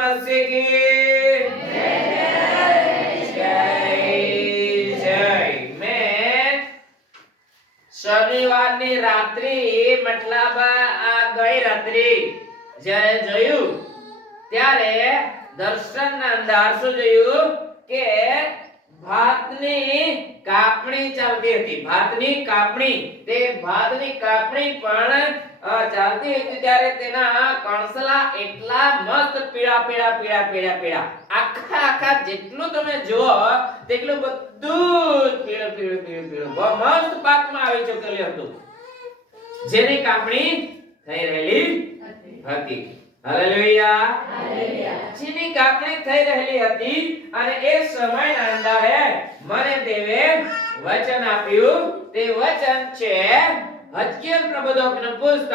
मनुष्य की શનિવારની રાત્રિ મતલબ આ ગઈ રાત્રિ જ્યારે જોયું ત્યારે દર્શનના અંદર શું જોયું કે ભાતની કાપણી ચાલતી હતી ભાતની કાપણી તે ભાતની કાપણી પણ ચાલતી હતી ત્યારે તેના કણસલા એટલા મસ્ત પીળા પીળા પીળા પીળા પીળા આખા જેટલું તમે જુઓ તેટલું બધું પીળું પીળું પીળું પીળું બહુ મસ્ત પાકમાં આવી ચૂકેલું હતું જેની કાપણી થઈ રહેલી હતી હાલેલુયા જેની કાપણી થઈ રહેલી હતી અને એ સમયના અંદર મને દેવે વચન આપ્યું તે વચન છે હજકીએલ પ્રબોધકનું પુસ્તક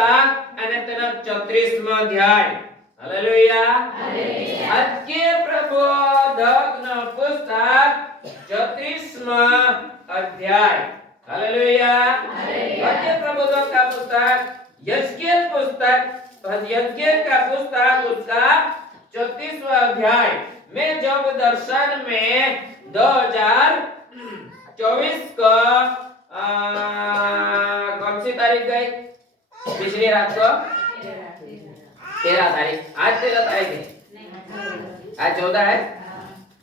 અને તેનો 34મો અધ્યાય હાલેલુયા હજકીએલ પ્રબોધકનું પુસ્તક 34મો અધ્યાય हालेलुया हजकीएल प्रबोधक का पुस्तक यजकेल का पुस्तक उसका 34वां अध्याय में जब दर्शन में 2024 को कौन सी तारीख गई पिछली रात को 13 तारीख आज 13 तारीख है आज 14 है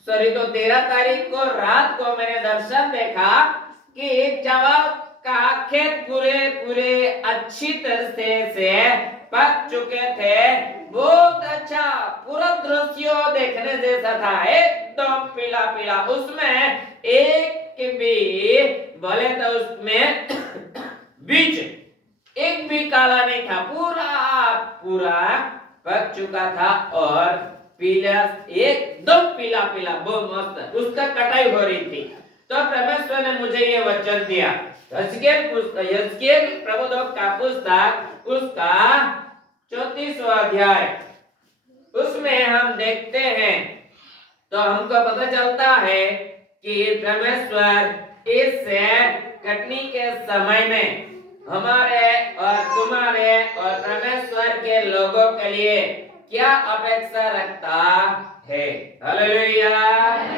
सॉरी तो 13 तारीख को रात को मैंने दर्शन देखा कि चावल का खेत पूरे पूरे अच्छी तरह से पक चुके थे बहुत अच्छा पूरा दृश्य देखने जैसा था एकदम पीला पीला उसमें एक भी बोले तो उसमें बीज एक भी काला नहीं था पूरा पूरा पक चुका था और पीला एकदम पीला पीला बहुत मस्त उसका कटाई हो रही थी तो परमेश्वर ने मुझे ये वचन दिया यजकेल प्रबोधक का पुस्तक उसका 34वां अध्याय उसमें हम देखते हैं तो हमको पता चलता है कि परमेश्वर इस कटनी के समय में हमारे और तुम्हारे और परमेश्वर के लोगों के लिए क्या अपेक्षा रखता है हालेलुया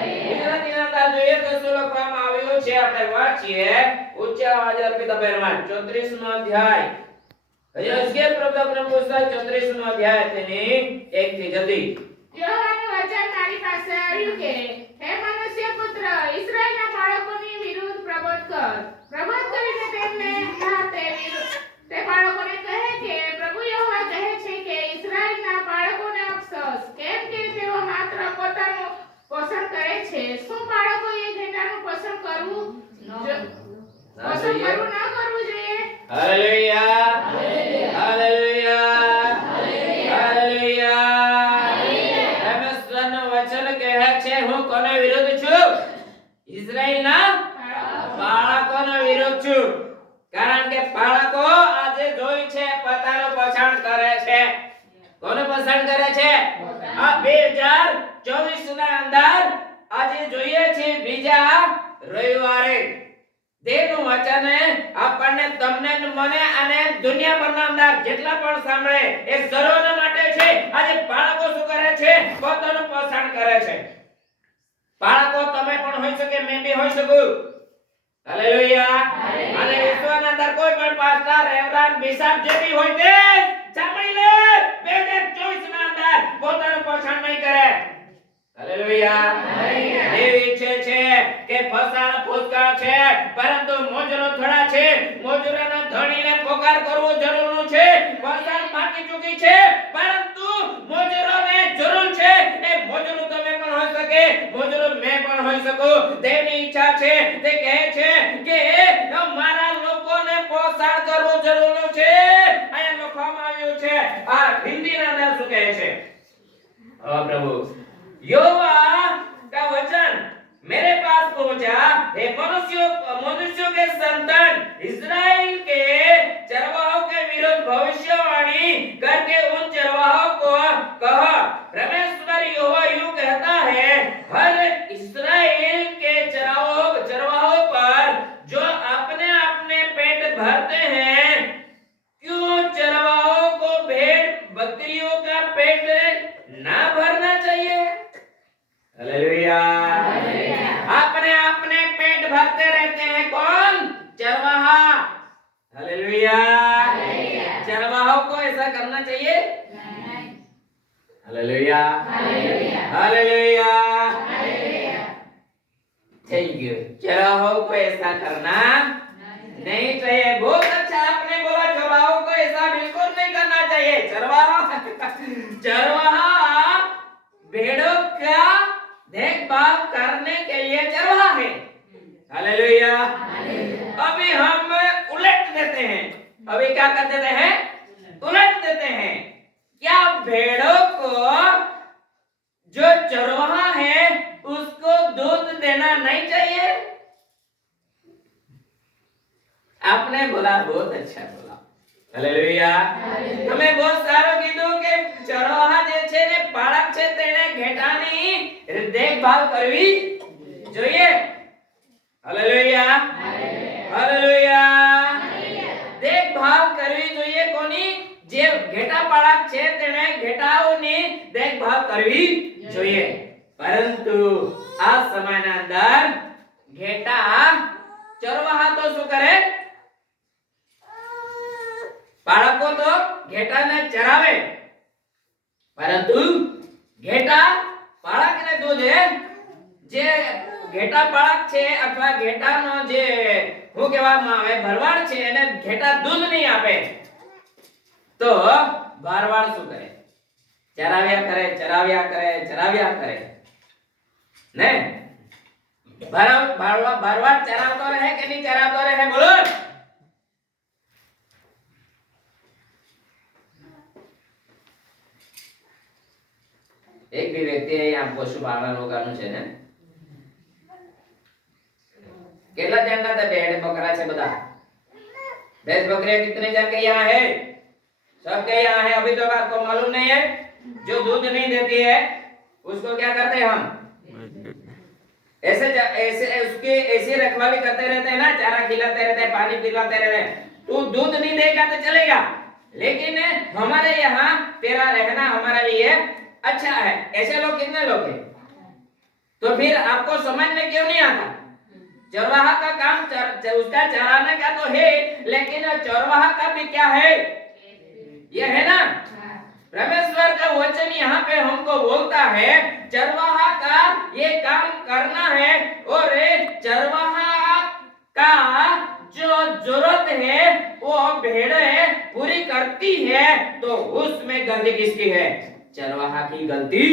इतना दिनता જોઈએ તો શું લખવામાં આવ્યું છે આપણે વાંચીએ ઊંચા અવાજે અર્પિત અભિર્માન 34મો અધ્યાય હજકીએલ પ્રબોધકનું પુસ્તક 34મો અધ્યાય તેની 1 થી જતી યહોવાનું વચન મારી પાસે આવ્યું કે હે મનુષ્ય પુત્ર ઇસ્રાએલના બાળકોની વિરુદ્ધ પ્રબોધ કર પ્રબોધ કરીને તેમને તે બાળકોને કહે કે પ્રભુ યહોવા કહે છે કે ઇસ્રાએલના બાળકોને અફસોસ કેમ કે તેઓ માત્ર પોતાનું પોષણ કરે છે શું બાળકોએ ઘેટાનું પોષણ કરવું ન કરવું જોઈએ હાલેલુયા હાલેલુયા હાલેલુયા પરમેશ્વરનું વચન કહે છે હું કોને વિરુદ્ધ છું ઇઝરાયલના બાળકોનો વિરુદ્ધ છું કારણ કે બાળકો આજે જોઈ છે પોતાનું પોષણ કરે છે કોનું પોષણ કરે છે આ 2024 ના અંદર આજે જોઈએ છે બીજા રવિવારે દેવનું વચન આપણને તમને મને અને દુનિયાભરના અંદર જેટલા પણ સાંભળે એ સર્વના માટે છે આજે બાળકો શું કરે છે પોતાનું પોષણ કરે છે બાળકો તમે પણ હોઈ શકે મેં બી હોઈ શકું હાલેલુયા અને વિશ્વના અંદર કોઈ પણ પાસ્ટર રેવરાન બિશપ જે બી હોય તે સાંભળી લે 2024 ના અંદર પોતાનું પોષણ નહીં કરે હાલેલુયા દેવ ઈચ્છે છે કે ફસાણ ફૂસકા છે પરંતુ મોજરો થોડા છે મોજરાના ધણીને પોકાર કરવો જરૂરનું છે ફસાણ બાકી ચૂકી છે પરંતુ મોજરોને જરૂર છે એ મોજરો તમે પણ હોઈ શકે મોજરો મેં પણ હોઈ શકું દેવની ઈચ્છા છે તે કહે છે કે મારા લોકોને પોષણ કરવું જરૂરનું છે અહીંયા લખવામાં આવ્યું છે આ હિન્દીના અંદર શું કહે છે प्रभु यहोवा का वचन मेरे पास पहुंचा हे मनुष्यों के संतान इस्राएल के चरवाहों के विरुद्ध भविष्यवाणी करके उन चरवाहों को कहा परमेश्वर यहोवा यूं कहता है हर इस्राएल के चरवाहों पर जो अपने अपने पेट भरते हैं क्यों चरवाहों को भेड़ बकरियों का पेट ना भरना hallelujah, hallelujah, hallelujah. Hallelujah. Thank you. चौराहों को ऐसा करना नहीं चाहिए। बहुत अच्छा आपने बोला, चौराहों को ऐसा बिल्कुल नहीं करना चाहिए। चरवाहा भेड़ों का देखभाल करने के लिए चरवाहा है। हालेलुया। अभी हम उलट देते हैं। अभी क्या कर देते हैं? उलट देते हैं। क्या भेड़ों को जो चरवाहा है उसको दूध देना नहीं चाहिए? आपने बोला, बहुत अच्छा बोला। हालेलुया। તમે બહુ સારું કીધું કે ચરવાહા જે છે ને બાળક છે તેને ઘેટાની દેખભાલ કરવી જોઈએ। Hallelujah, hallelujah. देखभाल करवी જોઈએ કોની? જે ઘેટા બાળક છે તેને ઘેટાઓની देखभाल કરવી જોઈએ। પરંતુ આ સમયના અંદર ઘેટા ચરવાહા તો શું કરે? બાળકો તો ઘેટાને ચરાવે, પરંતુ ઘેટા બાળકને દૂધ જે ઘેટા બાળક છે અથવા ઘેટાનો જે હું કહેવામાં આવે ભરવાડ છે એને ઘેટા દૂધ નહીં આપે તો ભરવાડ શું કરે? ચરાવ્યા કરે, ચરાવ્યા કરે, ચરાવ્યા કરે ને। ભરવાડ ચરાવતો રહે કે નહીં ચરાવતો રહે? બોલો। एक भी व्यक्ति है यहाँ पशुपालन करनु છે ને? કેટલા જણ ના भेड़ बकरा છે બધા? भैंस बकरियां कितने जन के यहाँ है? सबके यहाँ है। अभी तो आपको मालूम नहीं है? जो दूध नहीं देती है उसको क्या करते हैं हम? ऐसे ऐसे उसके ऐसी रखवाली करते रहते हैं ना, चारा खिलाते रहते हैं, पानी पिलाते रहते हैं। तू दूध नहीं देगा तो चलेगा, लेकिन हमारे यहाँ तेरा रहना हमारे लिए अच्छा है। ऐसे लोग कितने लोग हैं? तो फिर आपको समझ में क्यों नहीं आता? चरवाहा का काम उसका चराने का तो है, लेकिन चरवाहा का भी क्या है? ये है ना, परमेश्वर का वचन यहाँ पे हमको बोलता है चरवाहा का ये काम करना है। और चरवाहा का जो जरूरत है वो भेड़ें पूरी करती है, तो उसमें गलती किसकी है? चरवाहा की गलती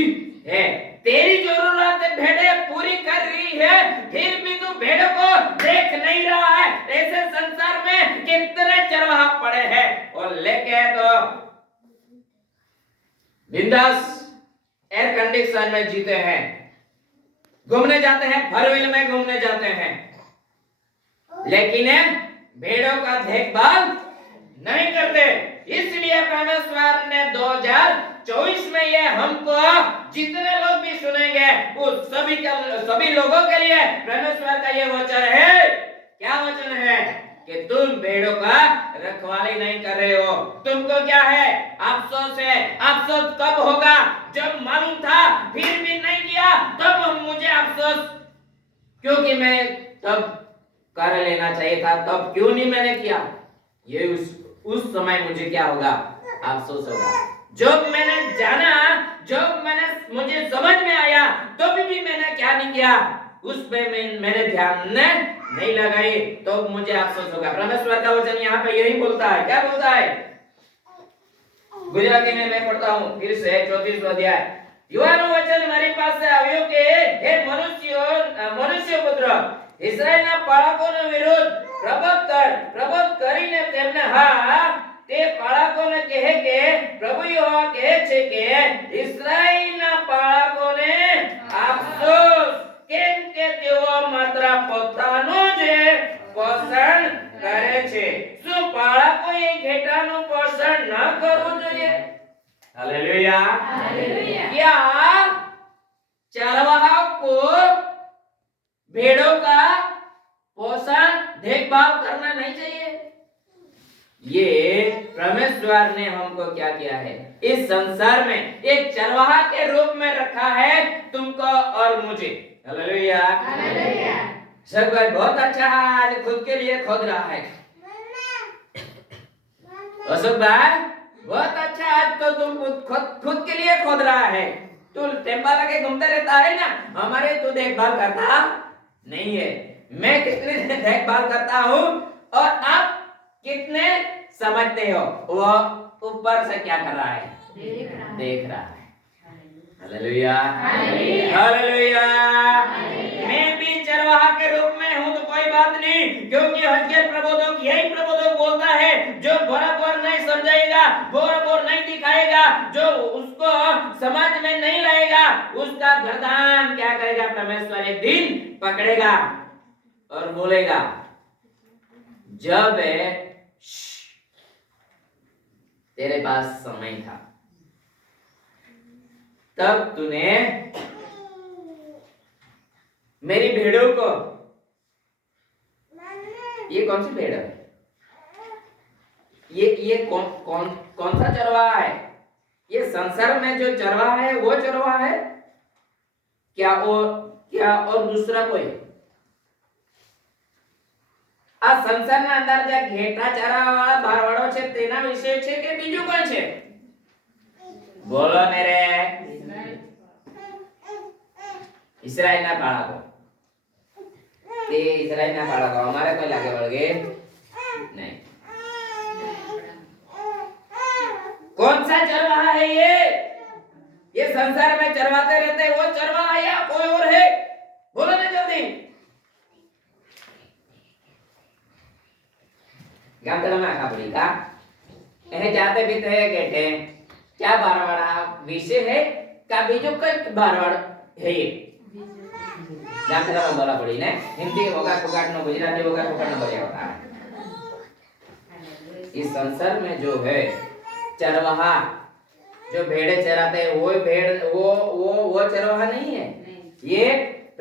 है। तेरी जरूरत भेड़ें पूरी कर रही है, फिर भी तू भेड़ों को देख नहीं रहा है। ऐसे संसार में कितने चरवाहा पड़े हैं और लेके तो बिंदास एयर कंडीशन में जीते हैं, घूमने जाते हैं, फोर व्हील में घूमने जाते हैं, लेकिन भेड़ों का देखभाल नहीं करते। इसलिए परमेश्वर ने 2024 में ये हमको जितने लोग भी सुनेंगे वो सभी लोगों के लिए परमेश्वर का ये वचन है। क्या वचन है? कि तुम भेड़ों का रखवाली नहीं कर रहे हो। तुमको क्या है? अफसोस है। अफसोस कब होगा? जब मालूम था फिर भी नहीं किया, तब मुझे अफसोस, क्योंकि मैं तब कर लेना चाहिए था, तब क्यों नहीं मैंने किया? ये उस समय मुझे क्या होगा? अफसोस होगा। जब मैंने जाना, जब मुझे समझ में आया, तो भी मैंने क्या नहीं किया? उस पे मैंने ध्यान नहीं लगाई, तो मुझे अफसोस होगा। परमेश्वर का वचन यहाँ पे यही बोलता है। क्या बोलता है? गुजराती में मैं पढ़ता हूँ फिर से 34वां अध्याय। युवानो वचन મારી પાસે આવ્યો કે હે મનુષ્ય પુત્ર, ઇસ્રાએલના બાળકોનો વિરુદ્ધ પ્રબોધ કરીને તેમને તે બાળકોને કહે કે પ્રભુ યહોવા કહે છે કે ઇસ્રાએલના બાળકોને અફસોસ, કેમ કે તેઓ માત્ર પોતાનું જ પોષણ કરે છે। શું બાળકોએ ઘેટાનું પોષણ ન કરવું જોઈએ? Hallelujah, hallelujah. क्या चरवाहा को भेड़ों का पोषण देखभाल करना नहीं चाहिए? ये परमेश्वर ने हमको क्या किया है? इस संसार में एक चरवाहा के रूप में रखा है तुमको और मुझे। Hallelujah, hallelujah. सब बहुत अच्छा है, आज खुद के लिए खोद रहा है। अशोक भाई बहुत अच्छा, आज तो तुम खुद के लिए खोद रहा है। तू टेम्पा लगे घूमता रहता है ना, हमारे तू देखभाल करता नहीं है। मैं कितने देखभाल करता हूँ और आप कितने समझते हो। वो ऊपर से क्या कर रहा है? देख रहा है। Hallelujah, hallelujah. मैं भी चरवाहा के रूप में हूँ तो कोई बात नहीं, क्योंकि हजकेल प्रबोधक यही प्रबोधक बोलता है, जो बराबर नहीं समझाएगा, बराबर नहीं दिखाएगा, जो उसको समाज में नहीं लाएगा, उसका गर्दन क्या करेगा? परमेश्वर एक दिन पकड़ेगा और बोलेगा, जब तेरे पास समय था तब तूने मेरी भेड़ों को, ये कौन सी भेड़ है? ये कौन सा चरवाहा है? ये संसार में जो चरवाहा है वो चरवाहा है क्या? और दूसरा कोई? આ સંસારના અંદર જે ઘેટા ચરાવવાળા ભારવાડો છે તેના વિશે છે કે બીજું કોઈ છે? બોલો ને રે. ઇઝરાયલના બાળકો. તે ઇઝરાયલના બાળકો અમારે કોઈ લાગે વળગે नहीं. कौन सा चरवाहा है ये संसार में चरवाते रहते हैं वो चरवाहा या कोई और है? बोलो ना जल्दी. गामतळाમાં આખા પડી का એ જાતે भी थे गेटे क्या बारवाड़ा विषय है का बीजो कई बारवाड़ है ये गामतळाમાં बोला पड़ी ने हिंदी होगा कोगाट नो गुजराती होगा कोगाट नो बढ़िया होता है. इस संसार में जो है चरवाहा जो भेड़े चराते हैं वो भेड़ वो चरवाहा नहीं है. ये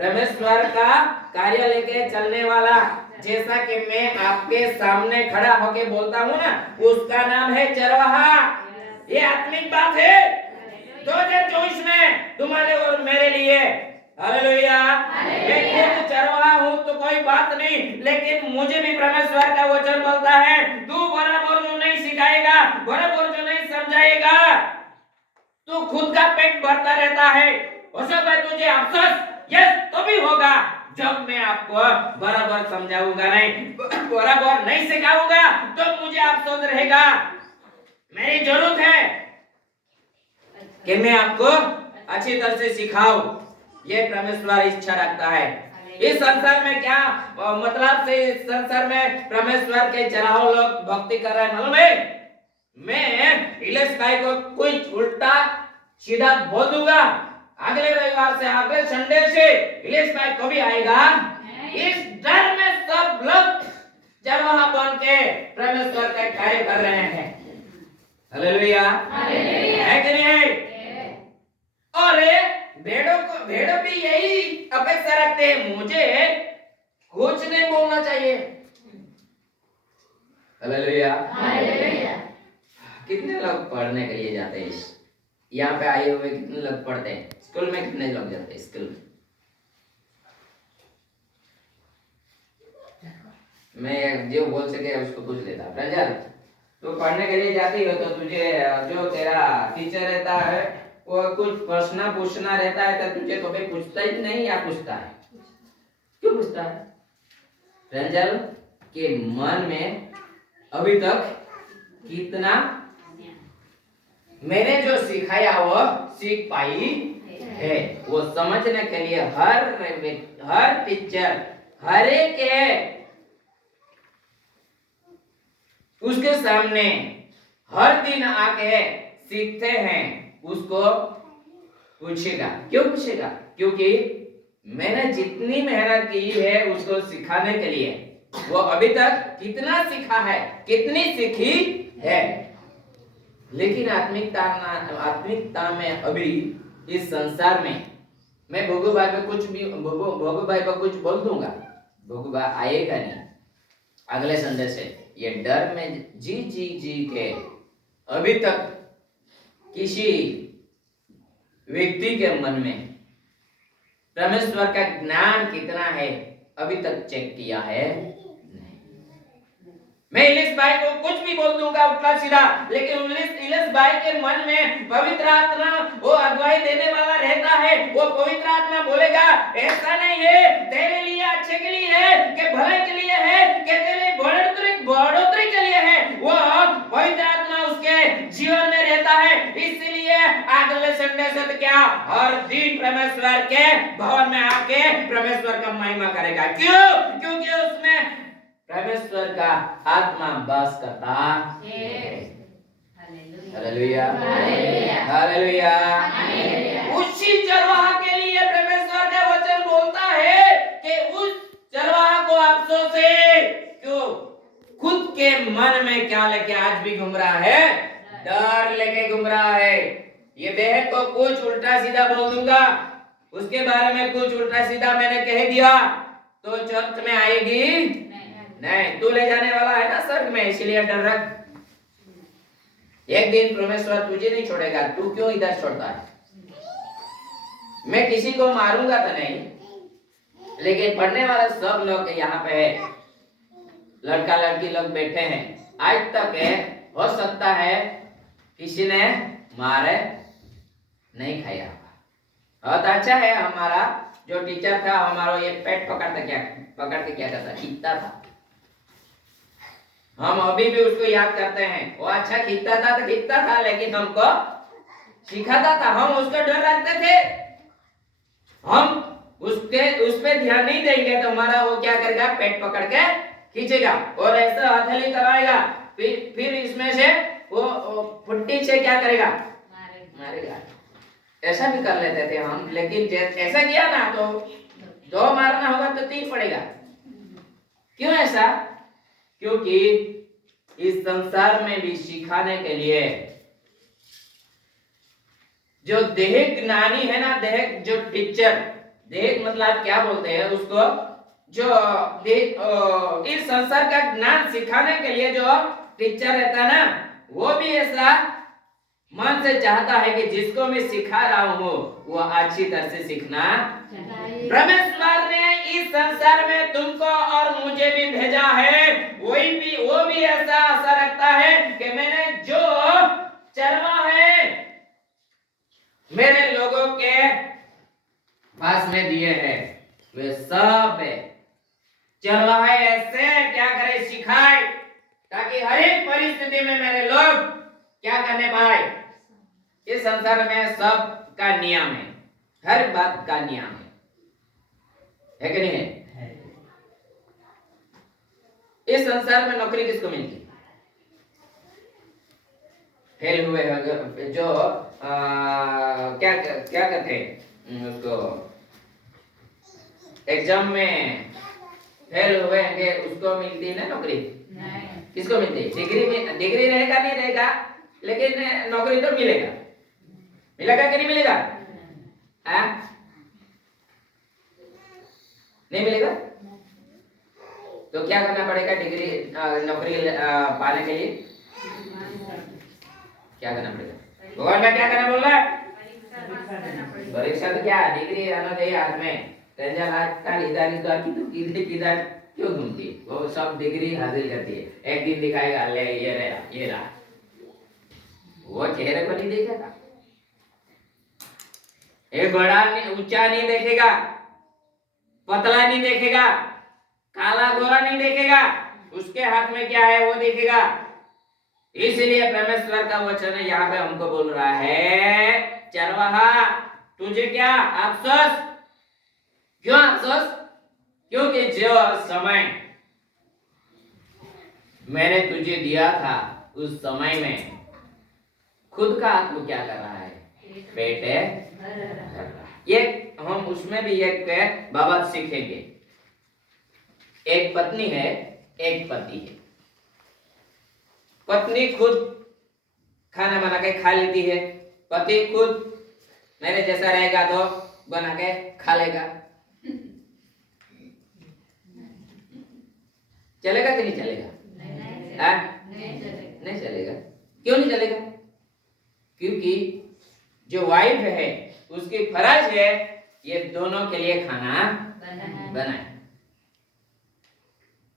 परमेश्वर का कार्य लेके चलने वाला, जैसा कि मैं आपके सामने खड़ा होके बोलता हूँ ना, उसका नाम है चरवाहा. ये आत्मिक बात है 2024 में तुम्हारे और मेरे लिए. हालेलुया. मैं खुद चरवाहा हूँ तो कोई बात नहीं, लेकिन मुझे भी परमेश्वर का वचन बोलता है, तू बराबर जो नहीं सिखाएगा, बराबर जो नहीं समझाएगा, तू खुद का पेट भरता रहता है. हो सकता है तुझे अफसोस यस तो भी होगा जब मैं आपको बराबर समझाऊंगा नहीं, बराबर नहीं सिखाऊंगा तो मुझे अफसोस रहेगा. मेरी जरूरत है कि मैं आपको अच्छी तरह से सिखाऊं. ये परमेश्वर इच्छा रखता है. इस संसार में क्या मतलब से इस संसार में परमेश्वर के चराहो लोग भक्ति कर रहे हैं मालूम है? मैं इलेश भाई को कुछ उल्टा सीधा बोल दूंगा, अगले रविवार से अगले संडे से इलेश भाई कभी आएगा, इस डर में सब लोग चरवाहा बन के परमेश्वर का कार्य कर रहे हैं. हालेलुया, है कि नहीं? और भेड़ों भी यही अपेक्षा रखते हैं, मुझे कुछ नहीं बोलना चाहिए. हालेलुया. कितने लोग पढ़ने के लिए जाते हैं? यहाँ पे आए हुए कितने लोग पढ़ते हैं? स्कूल में कितने लोग जाते हैं? स्कूल मैं जो बोल सके उसको पूछ लेता. प्रजल, तो पढ़ने के लिए जाती हो तो तुझे जो तेरा टीचर रहता है वो कुछ प्रश्न पूछना रहता है तो तुझे कभी पूछता ही नहीं या पूछता है? क्यों पूछता है? रंजल के मन में अभी तक कितना मैंने जो सिखाया वो सीख पाई है. वो समझने के लिए हर टीचर हर एक उसके सामने हर दिन आके सीखते हैं, उसको पूछेगा. क्यों पूछेगा? क्योंकि मैंने जितनी मेहनत की है उसको सिखाने के लिए, वो अभी तक कितना सीखा है, कितनी सीखी है. लेकिन आत्मिकता में अभी इस संसार में मैं भोगू भाई पे कुछ बोल दूंगा, भोगू भाई आएगा नहीं अगले संडे से. ये डर में जी के अभी तक किसी व्यक्ति के मन में परमेश्वर का ज्ञान कितना है अभी तक चेक किया है नहीं. मैं इलिस भाई को कुछ भी बोल दूंगा उल्टा सीधा, लेकिन इलिस भाई के मन में पवित्र आत्मा वो अगुवाई देने वाला रहता है। वो पवित्र आत्मा बोलेगा ऐसा नहीं है, तेरे लिए अच्छे के लिए है, कि भले के लिए है, कि तेरे बढ़ोतरी के लिए है। वो पवित्र आत्मा उसके जीवन में रहता है। इसलिए अगले संडे से तो क्या, हर दिन परमेश्वर के भवन में आके परमेश्वर का महिमा करेगा। क्यों? क्योंकि उसमें परमेश्वर का आत्मा वास करता है। Hallelujah, hallelujah. उसी चरवाहा के लिए परमेश्वर का वचन बोलता है कि उस चरवाहा को अफसोस है। क्यों? खुद के मन में क्या लेके आज भी घूम रहा है? डर लेके घूम रहा है। ये बहन को कुछ उल्टा सीधा बोल दूंगा, उसके बारे में कुछ उल्टा सीधा मैंने कह दिया तो चर्च में आएगी नहीं। तू ले जाने वाला है ना स्वर्ग में, इसलिए डर रख। एक दिन परमेश्वर तुझे नहीं छोड़ेगा, तू क्यों इधर छोड़ता है? मैं किसी को मारूंगा तो नहीं, लेकिन पढ़ने वाले सब लोग यहाँ पे है, लड़का लड़की लोग बैठे हैं। आज तक है, हो सकता है किसी ने मारे नहीं खाया। बहुत अच्छा है, हमारा जो टीचर था हमारा ये पेट पकड़ के क्या करता, खींचता था। हम अभी भी उसको याद करते हैं। वो अच्छा खींचता था लेकिन हमको सिखाता था। हम उसका डर रखते थे। हम उस पे ध्यान नहीं देंगे तो हमारा वो क्या करेगा, पेट पकड़ के खींचेगा और ऐसा हथेली कराएगा। फिर इसमें से वो फुट्टी से क्या करेगा, मारेगा। ऐसा भी कर लेते थे हम, लेकिन ऐसा किया ना तो 2 मारना होगा तो 3 पड़ेगा। क्यों ऐसा? क्योंकि इस संसार में भी सिखाने के लिए जो देह ज्ञानी है ना, जो टीचर, देह मतलब क्या बोलते हैं उसको, जो इस संसार का ज्ञान सिखाने के लिए जो टीचर रहता है ना, वो भी ऐसा मन से चाहता है कि जिसको मैं सिखा रहा हूँ वो अच्छी तरह से सीखना। परमेश्वर ने इस संसार में तुमको और मुझे भी भेजा है। वो भी ऐसा आशा रखता है कि मैंने जो चरवा है मेरे लोगों के पास में दिए हैं, वे सब चरवाहे ऐसे क्या करे, सिखाए, ताकि हर एक परिस्थिति में मेरे लोग क्या करने पाए। इस संसार में सब का नियम है, हर बात का नियम है कि नहीं है? इस संसार में नौकरी किसको मिलती? फेल हुए जो क्या कहते हैं उसको, एग्जाम में फेल हुए हैं उसको मिलती है ना नौकरी? किसको मिलती है? डिग्री रहेगा नहीं रहेगा, लेकिन नौकरी तो मिलेगा। मिलेगा कि नहीं मिलेगा? नहीं मिलेगा तो क्या करना पड़ेगा? डिग्री नौकरी पाने के लिए क्या करना पड़ेगा? भगवान का क्या करना बोल रहा है? परीक्षा तो क्या, डिग्री आना चाहिए हाथ में। किधर क्यों घूमती? वो सब डिग्री हासिल करती है, एक दिन दिखाएगा ले ये रहा, वो चेहरे को नहीं देखेगा, एक बड़ा ऊंचा नहीं देखेगा, पतला नहीं देखेगा, काला गोरा नहीं देखेगा, उसके हाथ में क्या है वो देखेगा। इसलिए परमेश्वर का वचन यहाँ पे हमको बोल रहा है, चरवाहा तुझे क्या अफसोस? क्यों अफसोस? क्योंकि जो समय मैंने तुझे दिया था उस समय में खुद का आत्मा क्या कर रहा है? पेट है। ये हम उसमें भी एक बाबत सीखेंगे। एक पत्नी है, एक पति है। पत्नी खुद खाना बना के खा लेती है, पति खुद मेरे जैसा रहेगा तो बना के खा लेगा। चलेगा कि नहीं चलेगा? नहीं चलेगा। क्यों नहीं चलेगा? क्योंकि जो वाइफ है उसकी फर्ज है ये दोनों के लिए खाना बनाए।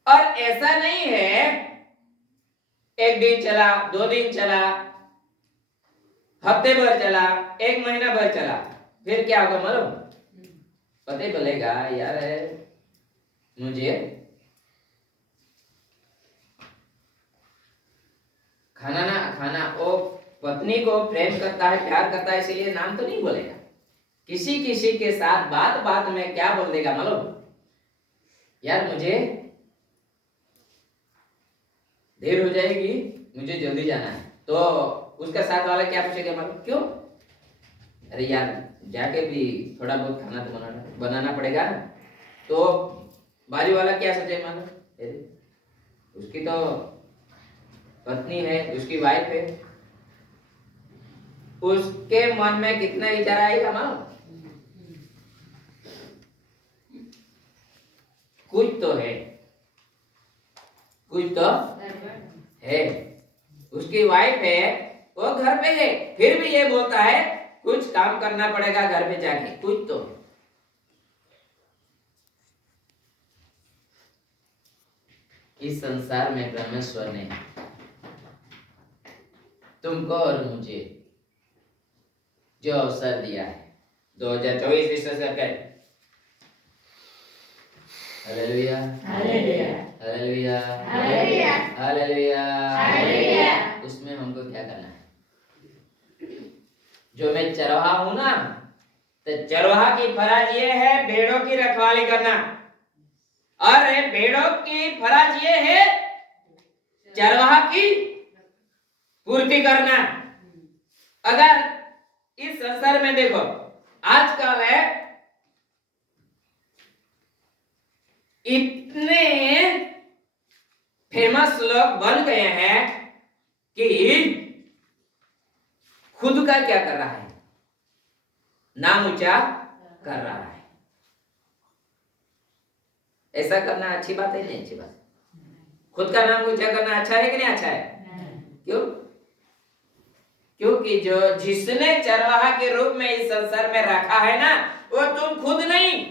और ऐसा नहीं है एक दिन चला, 2 दिन चला, हफ्ते भर चला, 1 महीना भर चला, फिर क्या होगा मालूम? पता चलेगा यार मुझे खाना ना खाना, वो पत्नी को प्रेम करता है, प्यार करता है, इसलिए नाम तो नहीं बोलेगा। किसी किसी के साथ बात बात में क्या बोल देगा मालूम? यार मुझे देर हो जाएगी, मुझे जल्दी जाना है। तो उसका साथ वाला क्या पूछेगा मालूम? क्यों? अरे यार जाके भी थोड़ा बहुत खाना तो बनाना पड़ेगा ना। तो बाजू वाला क्या सोचे मालूम? अरे उसकी तो पत्नी है, उसकी वाइफ है, उसके मन में कितना विचार आएगा मालूम? कुछ तो है, कुछ तो है। उसकी वाइफ है, वो घर पे है, फिर भी ये बोलता है कुछ काम करना पड़ेगा घर पे जाके, कुछ तो। इस संसार में परमेश्वर ने तुमको और मुझे जो अवसर दिया है 2024 विश्व सरकार, hallelujah hallelujah hallelujah hallelujah hallelujah. Hallelujah. उसमें हमको क्या करना है? जो मैं चरवाहा हूं ना, तो चरवाहा की फर्ज ये है भेड़ों की रखवाली करना, और भेड़ों की फर्ज ये है चरवाहा की पूर्ति करना। अगर इस संसार में देखो आजकल है इतने फेमस लोग बन गए हैं कि खुद का क्या कर रहा है? नाम ऊंचा कर रहा है। ऐसा करना अच्छी बात है? नहीं अच्छी बात। खुद का नाम ऊंचा करना अच्छा है कि नहीं अच्छा है? क्यों? क्योंकि जो जिसने चरवाहा के रूप में इस संसार में रखा है ना, वो तुम खुद नहीं,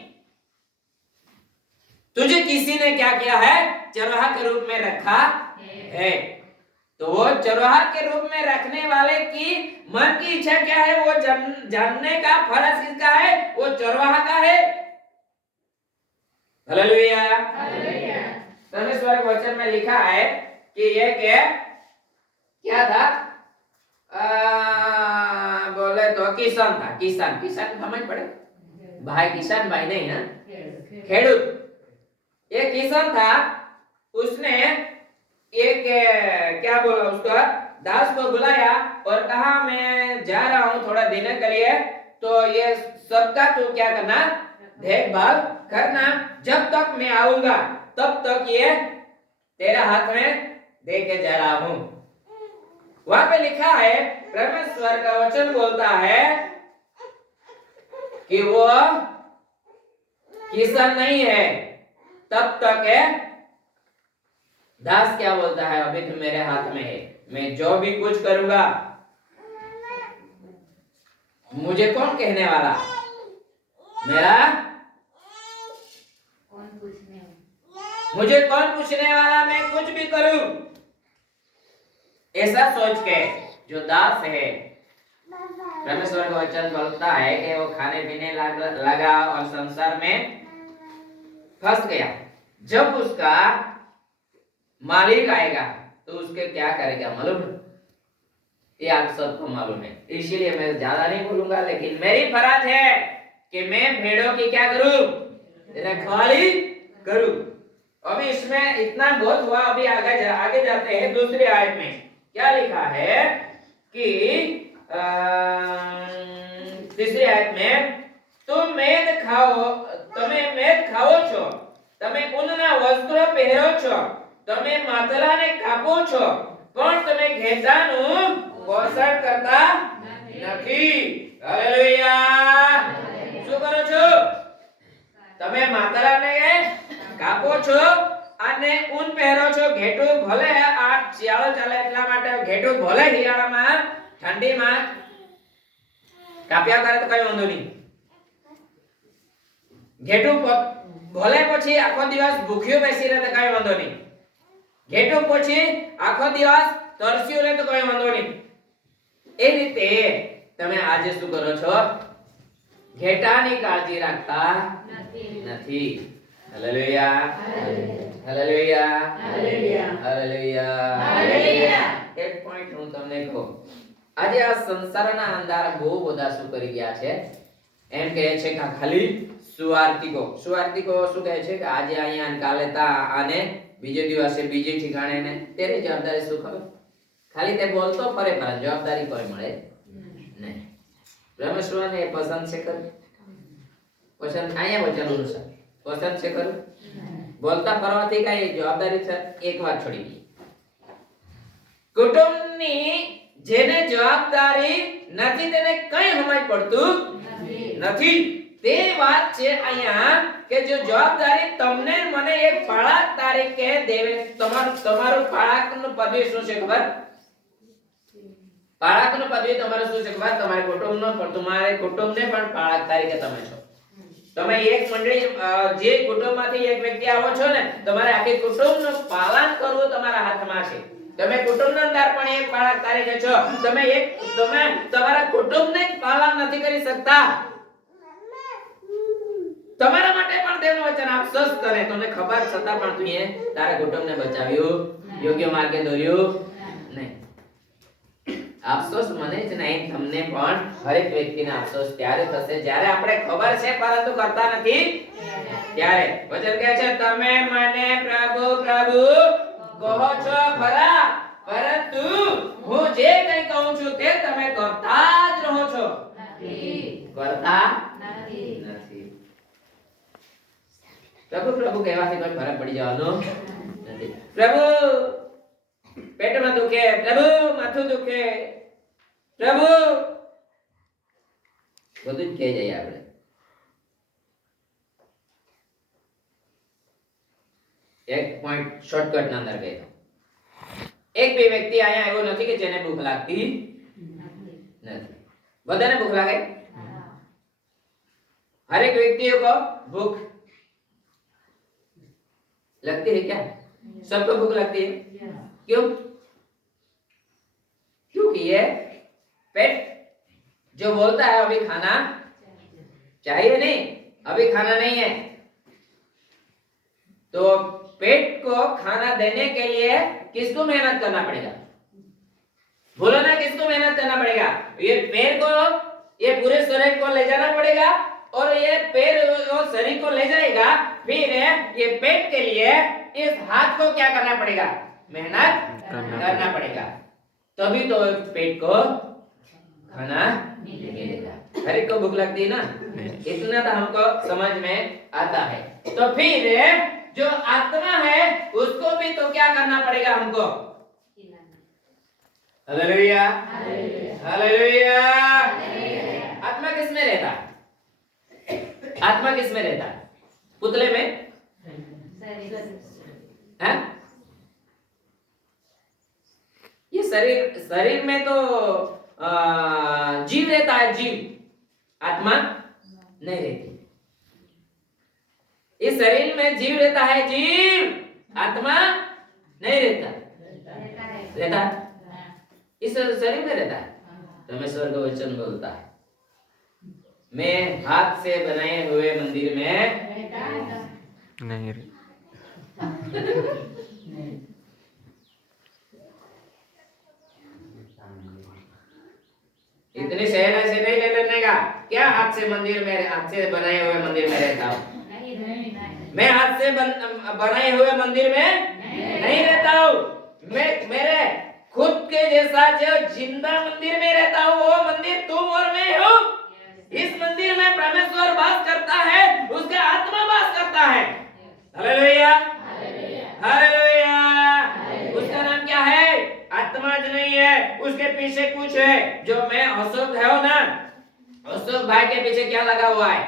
तुझे किसी ने क्या किया है? चरवाहा के रूप में रखा है। तो वो चरवाहा के रूप में रखने वाले की मन की इच्छा क्या है? वो जानने का फर्ज किसका है? वो चरवाहा का है। Hallelujah hallelujah. परमेश्वर के वचन में लिखा है कि ये क्या था? बोले तो किसान था। किसान किसान समझ पड़े भाई, किसान भाई नहीं ना, खेडूत। एक किसान था, उसने एक क्या बोला उसका दास को बुलाया और कहा मैं जा रहा हूं थोड़ा दिन के लिए, तो ये सबका तो क्या करना? देखभाल करना। जब तक मैं आऊंगा तब तक ये तेरा हाथ में दे के जा रहा हूं। वहां पे लिखा है, परमेश्वर का वचन बोलता है कि वो किसान नहीं है तब तक है। दास क्या बोलता है? अभी तो मेरे हाथ में है, मैं जो भी कुछ करूंगा मुझे कौन कहने वाला? मेरा मुझे कौन पूछने वाला? मैं कुछ भी करूं। ऐसा सोच के जो दास है, परमेश्वर का वचन बोलता है कि वो खाने पीने लगा और संसार में फंस गया। जब उसका मालिक आएगा तो उसके क्या करेगा मालूम? ये आप सबको मालूम है, इसीलिए मैं ज्यादा नहीं बोलूंगा, लेकिन मेरी फर्ज है कि मैं भेड़ों की क्या करूं? रखवाली करूं। अभी इसमें इतना बहुत हुआ, अभी आगे जाते हैं दूसरी आयत में। क्या लिखा है कि तीसरी आयत में, तुम मेद खाओ, તમે મેદ ખાઓ છો, તમે ઊનના વસ્ત્રો પહેરો છો, તમે માથલાને કાપો છો, પણ તમે ઘેટાનું પોષણ કરતા નથી. હાલેલુયા. શું કરો છો? તમે માથલાને કાપો છો અને ઊન પહેરો છો. ઘેટું ભલે આ શિયાળો ચાલે એટલા માટે ઘેટું ભલે શિયાળામાં ઠંડીમાં કાપ્યા કરે તો કઈ વાંધો નહીં. ઘેટું ભલે પછી આખો દિવસ ભૂખ્યો બેસી રહે તો કઈ વાંધો નહીં. ઘેટું પોછી આખો દિવસ તરસ્યું રહે તો કોઈ વાંધો નહીં. એ રીતે તમે આજે શું કરો છો? ઘેટાની કાળજી રાખતા નથી. Hallelujah, hallelujah, hallelujah. એક પોઈન્ટ હું તમને કહું. આજે આ સંસારના અંધારા બહુ બધા શું કરી ગયા છે? એમ કહે છે કે ખાલી સુવાર્તિકો શું કહે છે કે આજે અહીંયા અને કાલે તા આને બીજે દિવસે બીજે ઠિકાણે ને તેની જવાબદારી શું ખબર? ખાલી તે બોલતો ફરે પણ જવાબદારી કોઈ મળે નહીં. રમેશવાને એ પસંદ છે કર પસંદ અહીંયા વચન અનુસાર પસંદ છે કર બોલતા ફરવાથી કઈ જવાબદારી છે? એક વાત છોડી દી. કુટુંબની જેને જવાબદારી નથી તેને કઈ સમજ પડતું નથી. તે વાત છે અહીંયા કે જો જવાબદારી તમને મને એક પાળક તરીકે દેવે તમારું પાળકનું પદવી શું છે ખબર? પાળકનું પદવી તમારું શું છે ખબર? તમારા કુટુંબનો પણ તમારે કુટુંબને પણ પાળક તરીકે તમે છો. તમે એક મંડળી જે કુટુંબમાંથી એક વ્યક્તિ આવો છો ને તમારે આખી કુટુંબનું પાલન કરવું તમારા હાથમાં છે. તમે કુટુંબના અંદર પણ એક પાળક તરીકે છો. તમે તમારા કુટુંબને પાલન નથી કરી શકતા. તમારા માટે પણ દેવનું વચન આપશોસ કરે તમને ખબર છતાં પણ તું તારા કુટુંબને બચાવ્યું યોગ્ય માર્ગે દોર્યું નહીં. અફસોસ મને જ નહીં તમને પણ હરેક વ્યક્તિને અફસોસ ત્યારે થશે જ્યારે આપણે ખબર છે પરંતુ કરતા નથી ત્યારે. વચન કહે છે તમે મને પ્રભુ પ્રભુ કહો છો ખરા પરંતુ હું જે કંઈ કહું છું તે તમે કરતા જ રહો છો. કરતા નથી. પ્રભુ પ્રભુ કહેવાથી કોઈ ફરક પડી જવાનો નથી. પ્રભુ પેટમાં દુખે, પ્રભુ માથું દુખે, પ્રભુ બધું જ કહી જઈએ આપણે. એક પોઈન્ટ શોર્ટકટ ના અંદર કહી દઉં. એક બે વ્યક્તિ અહીંયા એવો નથી કે જેને ભૂખ લાગતી નથી. બધાને ભૂખ લાગે? हर एक व्यक्ति को भूख लगती है क्या? सबको भूख लगती है. क्यों? क्योंकि ये पेट जो बोलता है अभी खाना चाहिए नहीं, अभी खाना नहीं है, तो पेट को खाना देने के लिए किसको मेहनत करना पड़ेगा? बोलो ना, किसको मेहनत करना पड़ेगा? ये पैर को, ये पूरे शरीर को ले जाना पड़ेगा और ये पैर और शरीर को ले जाएगा. फिर ये पेट के लिए इस हाथ को क्या करना पड़ेगा? मेहनत करना पड़ेगा. तभी तो पेट को खाना मिलेगा. हर एक को भूख लगती है ना, इतना तो हमको समझ में आता है. तो फिर जो आत्मा है उसको भी तो क्या करना पड़ेगा हमको? Hallelujah, hallelujah. आत्मा किस में रहता है? आत्मा किस में रहता है? पुतले में? हैं? ये शरीर में तो जीव रहता है, जीव. आत्मा नहीं रहती. इस शरीर में जीव रहता है, जीव. आत्मा नहीं रहता. रहता है? इस शरीर में रहता है. परमेश्वर का वचन बोलता है मैं हाथ से बनाए हुए मंदिर में नहीं. इतने शहर ऐसे नहीं ले लेने का. क्या हाथ से मंदिर में, हाथ से बनाए हुए मंदिर में रहता हूँ? मैं हाथ से बनाए हुए मंदिर में नहीं रहता हूँ. मैं मेरे खुद के जैसा जो जिंदा मंदिर में रहता हूँ. वो मंदिर तुम और मैं हूँ. इस मंदिर में परमेश्वर वास करता है, उसका आत्मा वास करता है. Hallelujah, hallelujah. उसका नाम क्या है? आत्मा ज नहीं है, उसके पीछे कुछ है. जो मैं अशोक है ना, अशोक भाई के पीछे क्या लगा हुआ है?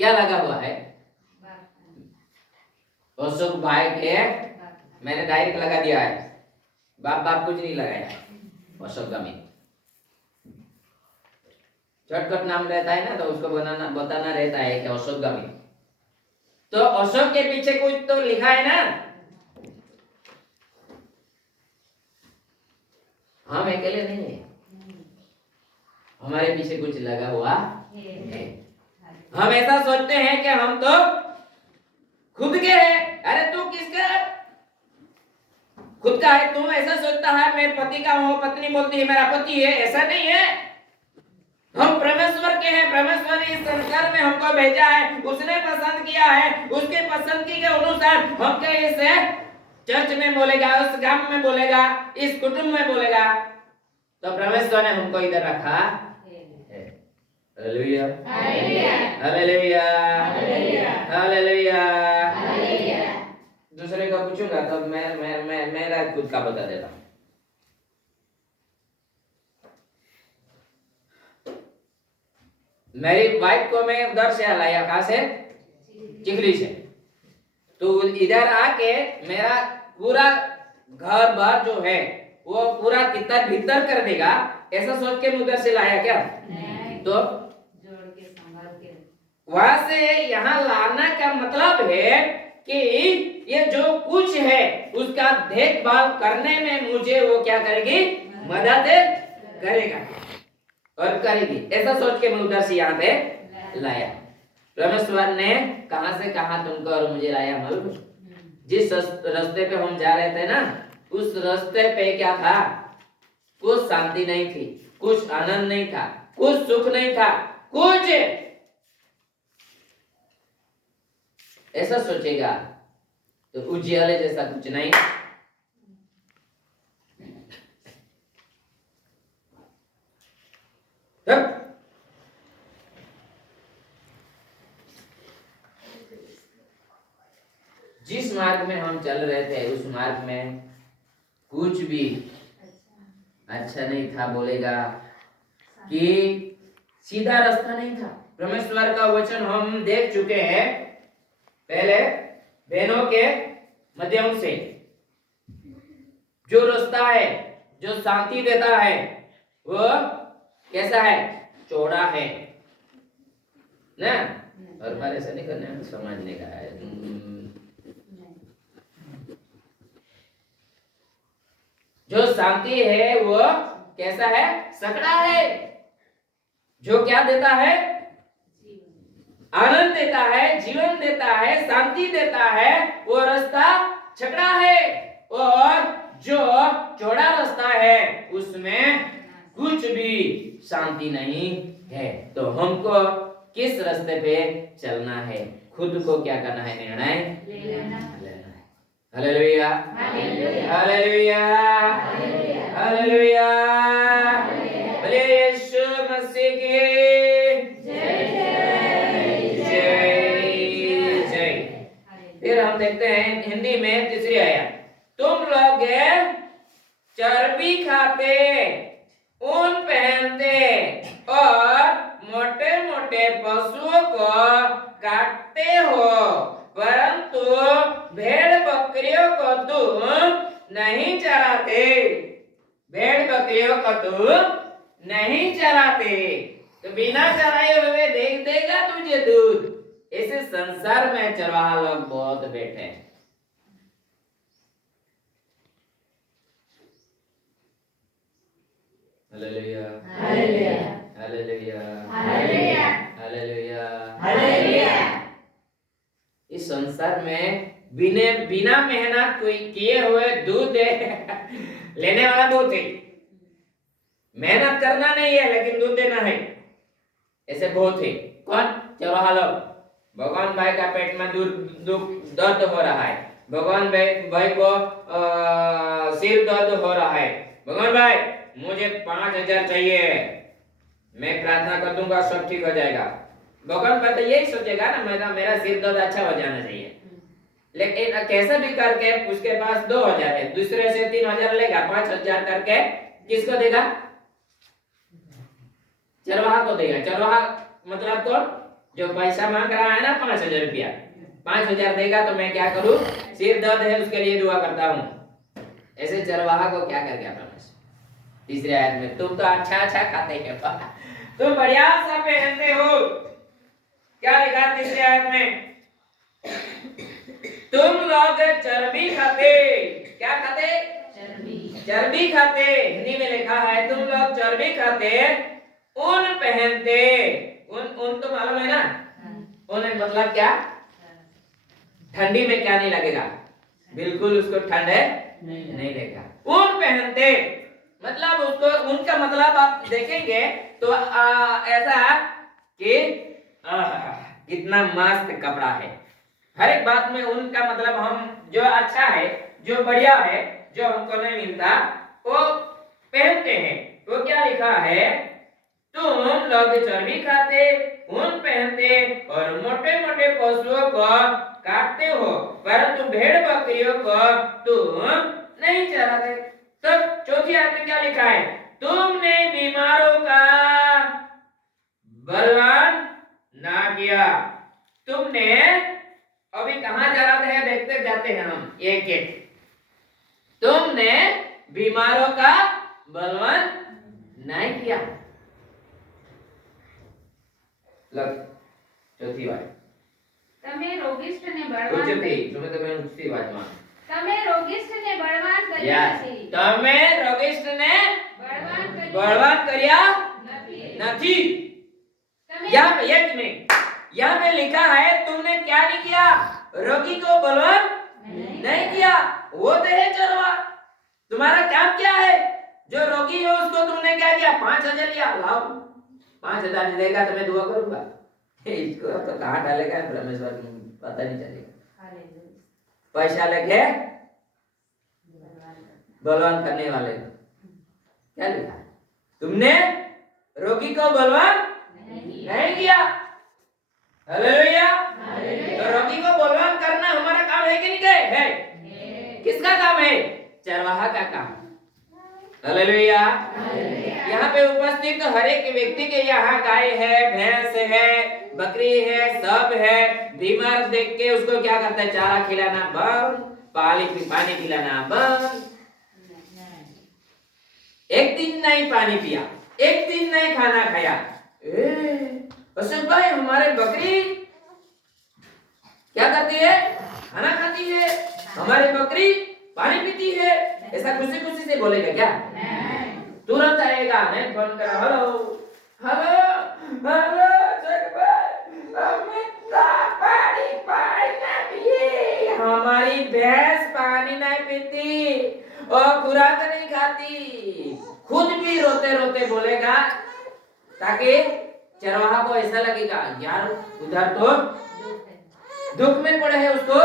क्या लगा हुआ है? अशोक भाई के मैंने डायरेक्ट लगा दिया है. बाप कुछ नहीं लगाया. अशोक गमी झटपट नाम रहता है ना, तो उसको बताना रहता है कि अशोक गमी. तो अशोक के पीछे कुछ तो लिखा है ना। हम अकेले नहीं है, हमारे पीछे कुछ लगा हुआ है। हम ऐसा सोचते हैं कि हम तो खुद के हैं। अरे तू किसका है? खुद का है। तुम ऐसा सोचता है मैं पति का हूँ, पत्नी बोलती है मेरा पति है, ऐसा नहीं है। हम परमेश्वर के हैं। परमेश्वर ने इस संसार में हमको भेजा है, उसने पसंद किया है, उसके पसंदगी के अनुसार हमको इस चर्च में बोलेगा, उस गांव में बोलेगा, इस कुटुंब में बोलेगा। तो परमेश्वर ने हमको इधर रखा है। Hallelujah hallelujah hallelujah hallelujah. दूसरे का पूछूंगा तो मेरा खुद का बता देता हूँ। मेरी वाइफ को मैं उधर से लाया, कहाँ से? चिखली से। तो इधर आके मेरा पूरा घर बार जो है वो पूरा तितर भीतर कर देगा, ऐसा सोच के मैं उधर से लाया क्या? तो जोड़ के संभाल के वहां से यहाँ लाना का मतलब है कि ये जो कुछ है उसका देखभाल करने में मुझे वो क्या करेगी? मदद करेगा और करेगी। ऐसा सोच के मैं उधर से यहाँ पे लाया। परमेश्वर ने कहां से कहां तुमको और मुझे लाया मालूम? जिस रास्ते पे हम जा रहे थे ना, उस रास्ते पे क्या था? कुछ शांति नहीं थी, कुछ आनंद नहीं था, कुछ सुख नहीं था, कुछ ऐसा सोचेगा तो उजियाले जैसा कुछ नहीं। जिस मार्ग में हम चल रहे थे उस मार्ग में कुछ भी अच्छा नहीं था। बोलेगा कि सीधा रास्ता नहीं था। परमेश्वर का वचन हम देख चुके हैं पहले बहनों के माध्यम से। जो रास्ता है जो शांति देता है वो कैसा है? चौड़ा है ना। और बार ऐसा नहीं करना है, समझने का है। जो शांति है वो कैसा है? सकड़ा है। जो क्या देता है? आनंद देता है, जीवन देता है, शांति देता है, वो रास्ता छकड़ा है। और जो चौड़ा रास्ता है उसमें कुछ भी शांति नहीं है। तो हमको किस रास्ते पे चलना है? खुद को क्या करना है? निर्णय लेना है। Hallelujah hallelujah hallelujah. बोले यीशु मसीह की फिर हम देखते हैं हिंदी में तीसरी आयत। तुम लोग चर्बी खाते, ऊन पहनते और मोटे मोटे पशुओं को काटते हो, परंतु भेड़ बकरियों को तुम नहीं चराते। भेड़ बकरियों को तुम नहीं चराते। तो बिना चराए हुए देख देगा तुझे दूध। ऐसे संसार में चरवाहा लोग बहुत बैठे हैं। Hallelujah hallelujah hallelujah hallelujah hallelujah hallelujah. इस संसार में बिना मेहनत कोई किए हुए दूध लेने वाला बहुत है। मेहनत करना नहीं है लेकिन दूध देना है, ऐसे बहुत है। कौन? चरवाहा लोग। भगवान भाई का पेट में दर्द हो रहा है, भगवान भाई को सिर दर्द हो रहा है। भगवान भाई मुझे 5,000 चाहिए, मैं प्रार्थना कर दूंगा सब ठीक हो जाएगा। भगवान भाई तो यही सोचेगा ना मेरा सिर दर्द अच्छा हो जाना चाहिए। लेकिन कैसे भी करके उसके पास 2,000 है, दूसरे से 3,000 लेगा, 5,000 करके किसको देगा? चरवाहा को देगा। चरवाहा मतलब तो जो पैसा मांग रहा है ना 5,000 रुपया, 5,000 देगा तो मैं क्या करूं? सिर दर्द है उसके लिए दुआ करता हूं। ऐसे चरवाहा को क्या कर गया परमेश्वर? तीसरे आयत में तुम तो अच्छा अच्छा खाते हो, तुम बढ़िया सा पहनते हो। क्या लिखा तीसरे आयत में? तुम लोग चर्बी खाते, क्या खाते? चर्बी खाते। हिंदी में लिखा है तुम लोग चर्बी खाते, ऊन पहनते। ऊन तो मालूम है ना? ऊन मतलब क्या? ठंडी में क्या नहीं लगेगा, बिल्कुल उसको ठंड है नहीं लगेगा। ऊन पहनते मतलब उसको, ऊन का मतलब आप देखेंगे तो ऐसा कि कितना मस्त कपड़ा है। हर एक बात में ऊन का मतलब हम जो अच्छा है, जो बढ़िया है, जो हमको नहीं मिलता वो पहनते हैं। तो क्या लिखा है? तुम लोग चर्बी खाते, ऊन पहनते और मोटे मोटे पशुओं को काटते हो, परंतु भेड़ बकरियों को तुम नहीं चराते। तब चौथी आयत में क्या लिखा है? तुमने बीमारों का बलवान ना किया। तुमने, अभी कहां चराते हैं देखते जाते हैं हम एक एक। तुमने बीमारों का बलवान नहीं किया। लग चौथी बात, તમે રોગિષ્ઠને બળવાન ઉચ્ચથી તમે ઉચ્ચથી વાંચવા। તમે રોગિષ્ઠને બળવાન કર્યા નથી, તમે રોગિષ્ઠને બળવાન બળવાન કર્યા નથી। નથી। તમે यहाँ पे एक मिनट, यहाँ पे लिखा है तुमने क्या नहीं किया? रोगी को बलवान नहीं किया। वो तो है चरवा। तुम्हारा काम क्या है? जो रोगी है उसको तुमने क्या किया? 5,000 लिया, लाओ 5,000 देगा तो मैं दुआ करूंगा। इसको तो कहाँ डालेगा परमेश्वर की पता नहीं चलेगा। पैसा लेके बलवान करने वाले क्या लिखा है? तुमने रोगी को बलवान नहीं किया। हालेलुया। तो रोगी को बलवान करना हमारा काम है कि नहीं है? किसका काम है? चरवाहा का काम। हालेलुया। यहाँ पे उपस्थित हर एक व्यक्ति के यहाँ गाय है, भैंस है, बकरी है, सब है। बीमार देख के उसको क्या करता है? चारा खिलाना बंद, पानी पिलाना बंद। एक दिन नहीं पानी पिया, एक दिन नहीं खाना खाया। अशोक भाई, हमारे बकरी क्या करती है? खाना खाती है। हमारी बकरी पानी पीती है। ऐसा खुशी खुशी से बोलेगा क्या? तुरंत आएगा, मैं फोन कर, हेलो हेलो हेलो अशोक भाई, पानी पिए। हमारी भैंस पानी नहीं पीती और खुराक नहीं खाती। खुद भी रोते रोते बोलेगा ताकि चरवाहा को ऐसा लगेगा यार उधर तो दुख में पड़े है, उसको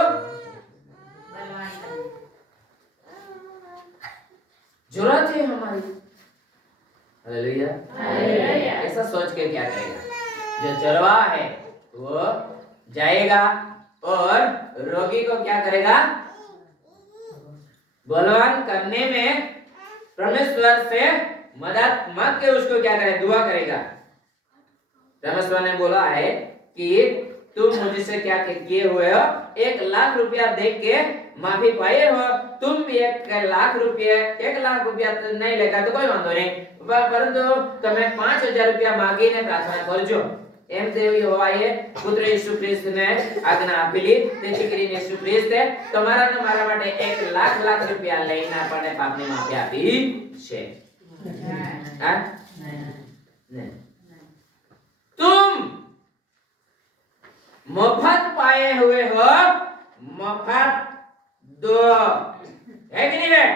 जरूरत है हमारी। हालेलुया। ऐसा सोच के क्या करेगा? जो चरवाहा है वो जाएगा और रोगी को क्या करेगा? बलवान करने में परमेश्वर से मदद मांग के उसको क्या करे? दुआ करेगा। परमेश्वर ने बोला है कि तुम मुझसे क्या किए हुए हो? 1,00,000 रुपया दे के माफी पाए हो। तुम भी 1,00,000 रुपया नहीं लेगा तो कोई वांधो नहीं, परंतु તમે 5,000 રૂપિયા માંગીને પ્રાર્થના કરજો। એમ તેવી હોવાએ પુત્ર ઈસુ ખ્રિસ્તને આજ્ઞા આપેલી, તેથી કરીને ઈસુ ખ્રિસ્તે તમારા ને મારા માટે 1,00,000 રૂપિયા લઈને આપણને પાપની માફી આપી છે। હા? નહીં। तुम मफत पाए हुए हो, मफत दो, है कि नहीं है?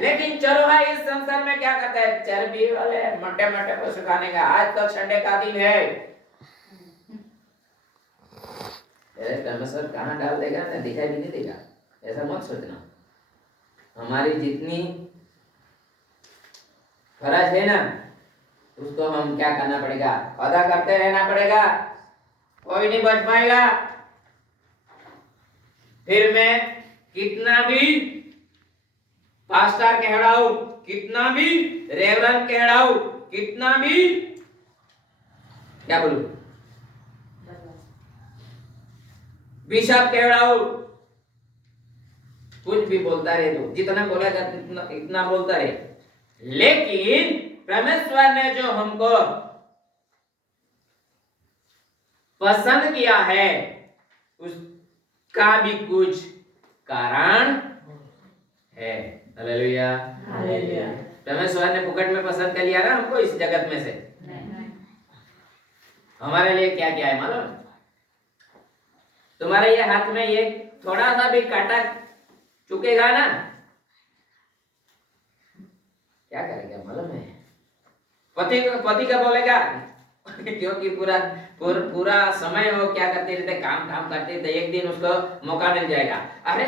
लेकिन चरवाहा इस संसार में क्या करता है? चर्बी वाले मोटे मोटे पशु खाने का। आज तो संडे का दिन है, परमेश्वर कहाँ डाल देगा ना दिखाई भी नहीं देगा, ऐसा मत सोचना। हमारी जितनी फर्ज है ना उसको हम क्या करना पड़ेगा? अदा करते रहना पड़ेगा। कोई नहीं बच पाएगा। फिर मैं कितना भी पास्टर कहलाऊं, कितना भी रेवरेंड कहलाऊं, कितना भी क्या बोलूं, बिशप कहलाऊं, कुछ भी बोलता रहे तो जितना बोला जाता इतना बोलता रहे, लेकिन परमेश्वर ने जो हमको पसंद किया है का भी कुछ कारण है। हालेलुया। हालेलुया। परमेश्वर ने फुकट में पसंद कर लिया ना हमको इस जगत में से। हमारे लिए क्या क्या है मालूम? तुम्हारे ये हाथ में ये थोड़ा सा भी कांटा चुकेगा ना, क्या करेगा मालूम है? पति का बोलेगा क्योंकि पूरा समय वो क्या करते रहते, काम करते थे। एक दिन उसको मौका मिल जाएगा, अरे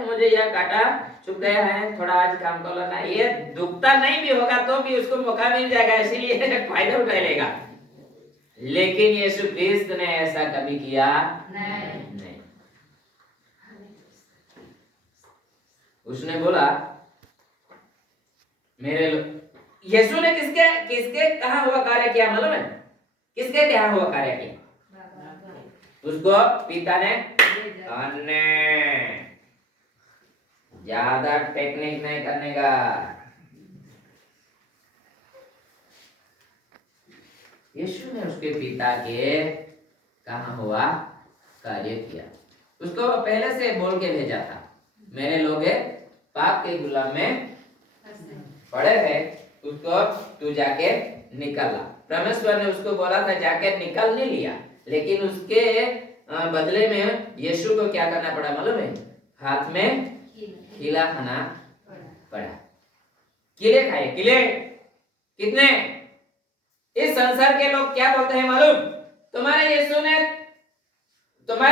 मुझे यह कांटा चुप गया है, थोड़ा आज काम कर लेना। ये दुखता नहीं भी होगा तो भी उसको मौका मिल जाएगा, इसीलिए फायदा उठा लेगा। लेकिन यीशु क्रिस्त ने ऐसा कभी किया नहीं। उसने बोला यीशु ने किसके किसके कहा हुआ कार्य किया मालूम है? किसके कहा हुआ कार्य किया? उसको पिता ने ज्यादा टेक्निक नहीं करने का। यीशु ने उसके पिता के कहा हुआ कार्य किया। उसको पहले से बोल के भेजा था, मेरे लोग पाप के गुलाम में पड़े थे, उसको तू जाके निकल ला। परमेश्वर ने उसको बोला था जाके निकल नहीं लिया, लेकिन उसके बदले में यीशु को क्या करना पड़ा मालूम है? हाथ में खिला खाना पड़ा। किले खाए, किले कितने? इस संसार के लोग क्या बोलते हैं मालूम? तुम्हारे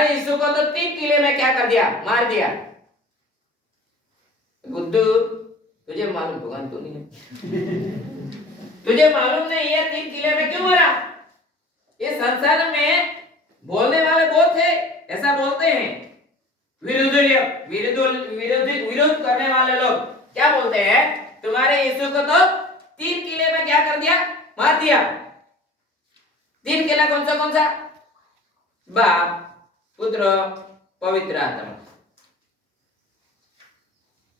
यीशु को तो 3 किले में क्या कर दिया? मार दिया। बुद्धू तुझे मालूम होगा, तू नहीं तुझे मालूम नहीं है 3 किले में क्यों मरा? इस संसार में बोलने वाले बहुत है, ऐसा बोलते हैं। विरोध करने वाले लोग क्या बोलते हैं? तुम्हारे यीशु को तो 3 किले में क्या कर दिया? मार दिया। 3 किला कौन सा? बाप, पुत्र, पवित्र आत्मा।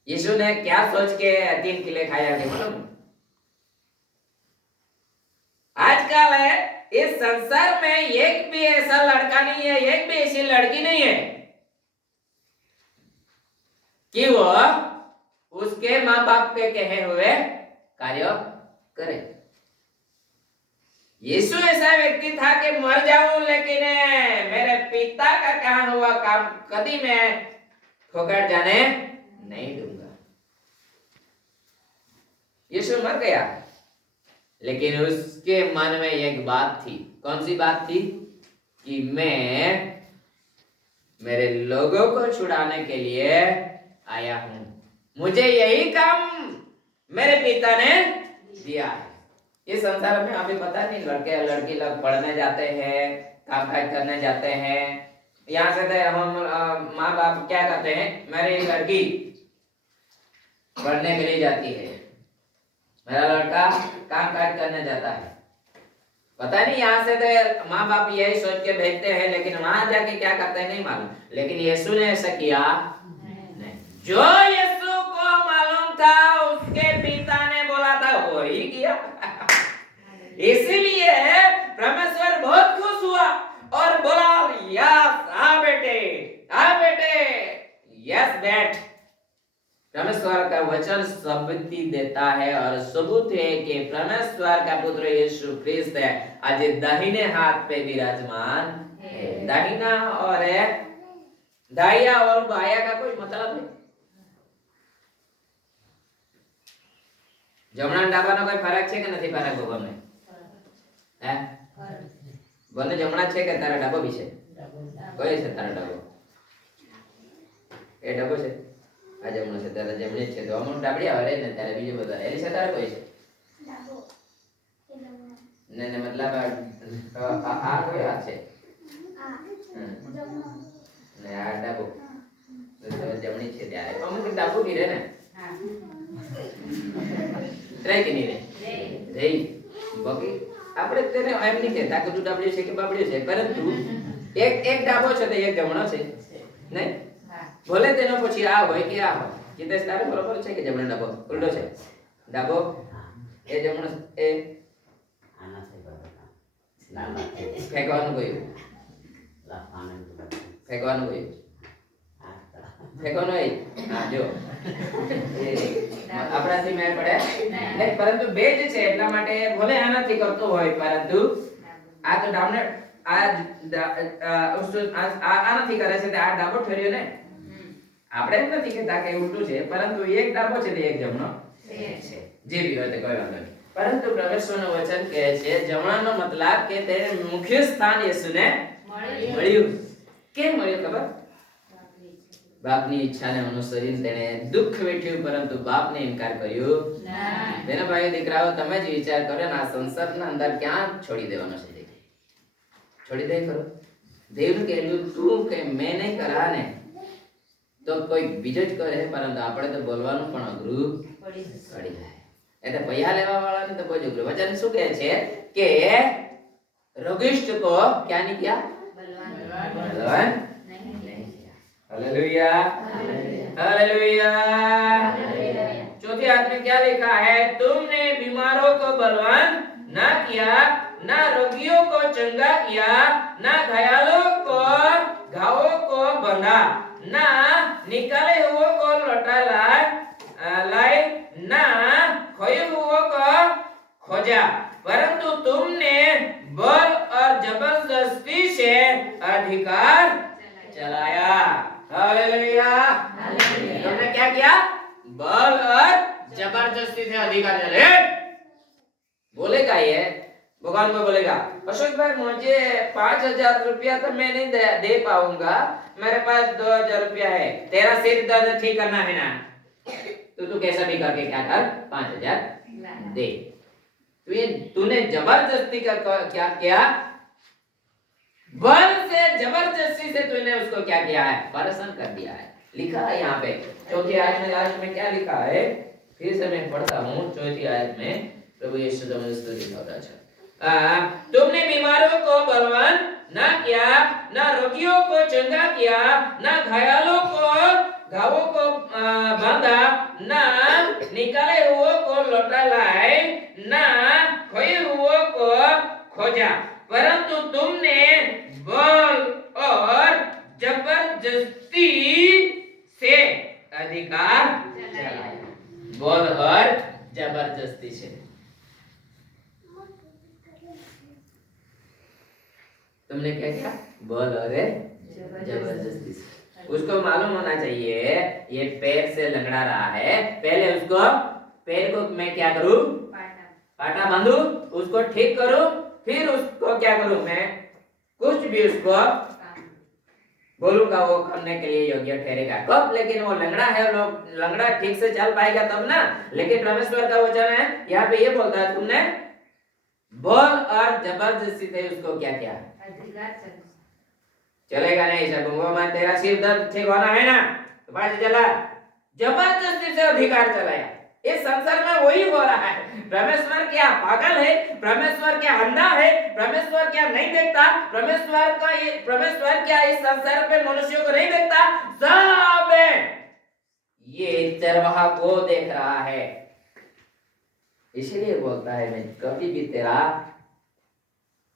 यीशु ने क्या सोच के 3 किले खाया थे मालूम? आजकल है इस संसार में एक भी ऐसा लड़का नहीं है, एक भी ऐसी लड़की नहीं है कि वो उसके माँ बाप के कहे हुए कार्य करे। यीशु ऐसा व्यक्ति था कि मर जाऊं लेकिन मेरे पिता का कहा हुआ काम कभी मैं ठोकर जाने नहीं दूंगा। यीशु मर गया, लेकिन उसके मन में एक बात थी। कौन सी बात थी? कि मैं मेरे लोगों को छुड़ाने के लिए आया हूं, मुझे यही काम मेरे पिता ने दिया है। इस संसार में अभी पता नहीं लड़के लड़की लोग पढ़ने जाते हैं, काम काज करने जाते हैं। यहाँ से तो हम माँ बाप क्या कहते हैं, मेरी लड़की पढ़ने के लिए जाती है, मेरा लड़का काम काज करने जाता है। पता नहीं यहाँ से तो माँ बाप यही सोच के भेजते हैं, लेकिन वहां जाके क्या करते हैं नहीं मालूम। लेकिन यीशु ने ऐसा किया नहीं। जो यीशु को मालूम था उसके पिता ने बोला था वही किया। इसीलिए परमेश्वर बहुत खुश हुआ और बोला यस आ बेटे यस बैठ। परमेश्वर का वचन सबूती देता है और सबूत है कि परमेश्वर का पुत्र यीशु क्रिस्त है, आज दाहिने हाथ पे विराजमान है। दाहिना और दाया और बाया का कोई मतलब है? जमना डाबानो कोई फरक है कि नहीं? फरक होगा में बोले जमना છે કે તારા ડાબો બી છે? કોઈ છે તારા ડાબો? એ ડાબો છે, આ જમણો છે, તારા જમણી છે, તો અમુક ડાબડી આવે ને તારે બીજો બધા એની છે, તારે કોઈ છે ડાબો? ને ને મતલબ આ કોઈ આ છે ને આ ડાબો તો જમણી છે ત્યારે અમુક ડાબો બી રહે ને રહે કે નહીં રહે બાકી આપણે તેને એમ નહીં કહેતા કે તું ડાબડી છે કે બાબડી છે, પરંતુ એક ડાબો છે તો એક જમણો છે નહીં? ભલે તેનો પછી આ હોય કે આ હોય, જીતેશ તારે બરોબર છે કે જમણો ડાબો ઉલટો છે? ડાબો એ જમણો એ આના છે બરાબર ના ફેંકવાનું કહ્યું, ફેંકવાનું કહ્યું देखो नहीं हाँ जो આપણાથી મેળ પડે નહીં પરંતુ બે જ છે એટલા માટે ભલે આ નથી કરતો હોય પરંતુ આ તો ડામને આ આ નથી કરે છે તે આ ડાબો ઠર્યો ને આપણે એમ નથી કહેતા કે ઉલટું છે પરંતુ એક ડાબો છે તે એક જમણો છે જે બી હોય તે કોઈ વાંધો નહીં પરંતુ પરમેશ્વરનું વચન કહે છે જમણાનો મતલબ કે તેને મુખ્ય સ્થાન યેસુને મળ્યું કેમ મળ્યું ખબર બાપની ઈચ્છાને અનુસરીને તેને દુઃખ વેઠ્યું પરંતુ બાપને ઇનકાર કર્યો નહીં બેનો ભાઈઓ દીકરાઓ તમે જ વિચાર કરો ને આ સંસારના અંદર ક્યાં છોડી દેવાનો છે છોડી દે ખરો દેવનું કહેલું તું કે મેં નહીં કરા ને તો કોઈ બીજો જ કરે પરંતુ આપણે તો બોલવાનું પણ અઘરું પડી જાય એટલે પૈસા લેવા વાળાને તો કોઈ જ અઘરું વચન શું કહે છે કે रोगिष्ठ को क्या नहीं किया बलवान हालेलुया हालेलुया चौथी आयत में क्या लिखा है तुमने बीमारों को बलवान ना किया ना रोगियों को चंगा किया ना घायलों को घावों को बंधा ना निकाले हुए को लौटा लाए ना खोए हुए को खोजा परंतु तुमने बल और जबरदस्ती से अधिकार चलाया हालेलुया तुमने क्या किया बल और जबरदस्ती से अधिकार चलाया बोलेगा ये भगवान को बोलेगा अशोक भाई मुझे 5,000 रुपया तो मैं नहीं दे पाऊंगा मेरे पास 2,000 रुपया है तेरा सिर दर्द ठीक करना है ना तो तू कैसा भी करके क्या कर 5,000 दे तूने जबरदस्ती का क्या किया बल से जबरदस्ती से तूने उसको क्या किया है परेशान कर दिया है लिखा है यहाँ पे चौथी आयत में लास्ट में क्या लिखा है फिर से मैं पढ़ता हूँ चौथी आयत में प्रभु यीशु मसीह तुमने बीमारों को बलवान ना किया ना रोगियों को चंगा किया ना घायलों को घावों को बांधा ना निकाले हुए को लौटा लाए ना खोए हुए को खोजा परंतु तुमने बल और जबरदस्ती से अधिकार चलाया बल और जबरदस्ती से तुमने क्या किया बल और जबरदस्ती से उसको मालूम होना चाहिए ये पैर से लंगड़ा रहा है पहले उसको पैर को मैं क्या करूं पाटा बांधू उसको ठीक करूं फिर उसको क्या करूं मैं कुछ भी उसको बोलूंगा वो करने के लिए योग्य ठहरेगा कब लेकिन वो लंगड़ा है लंगड़ा ठीक से चल पाएगा तब ना लेकिन परमेश्वर का वचन है यहाँ पे ये बोलता है तुमने बल और जबरदस्ती से उसको क्या किया चलेगा नहीं सकूंगा मैं तेरा सिर दर्द ठीक होना है ना तो बात चला जबरदस्ती से अधिकार चलाया इस संसार में वही हो रहा है परमेश्वर क्या पागल है परमेश्वर क्या अंधा है परमेश्वर क्या नहीं देखता परमेश्वर क्या इस संसार पे मनुष्यों को नहीं देखता सब ये चरवाहा को देख रहा है इसलिए बोलता है मैं कभी भी तेरा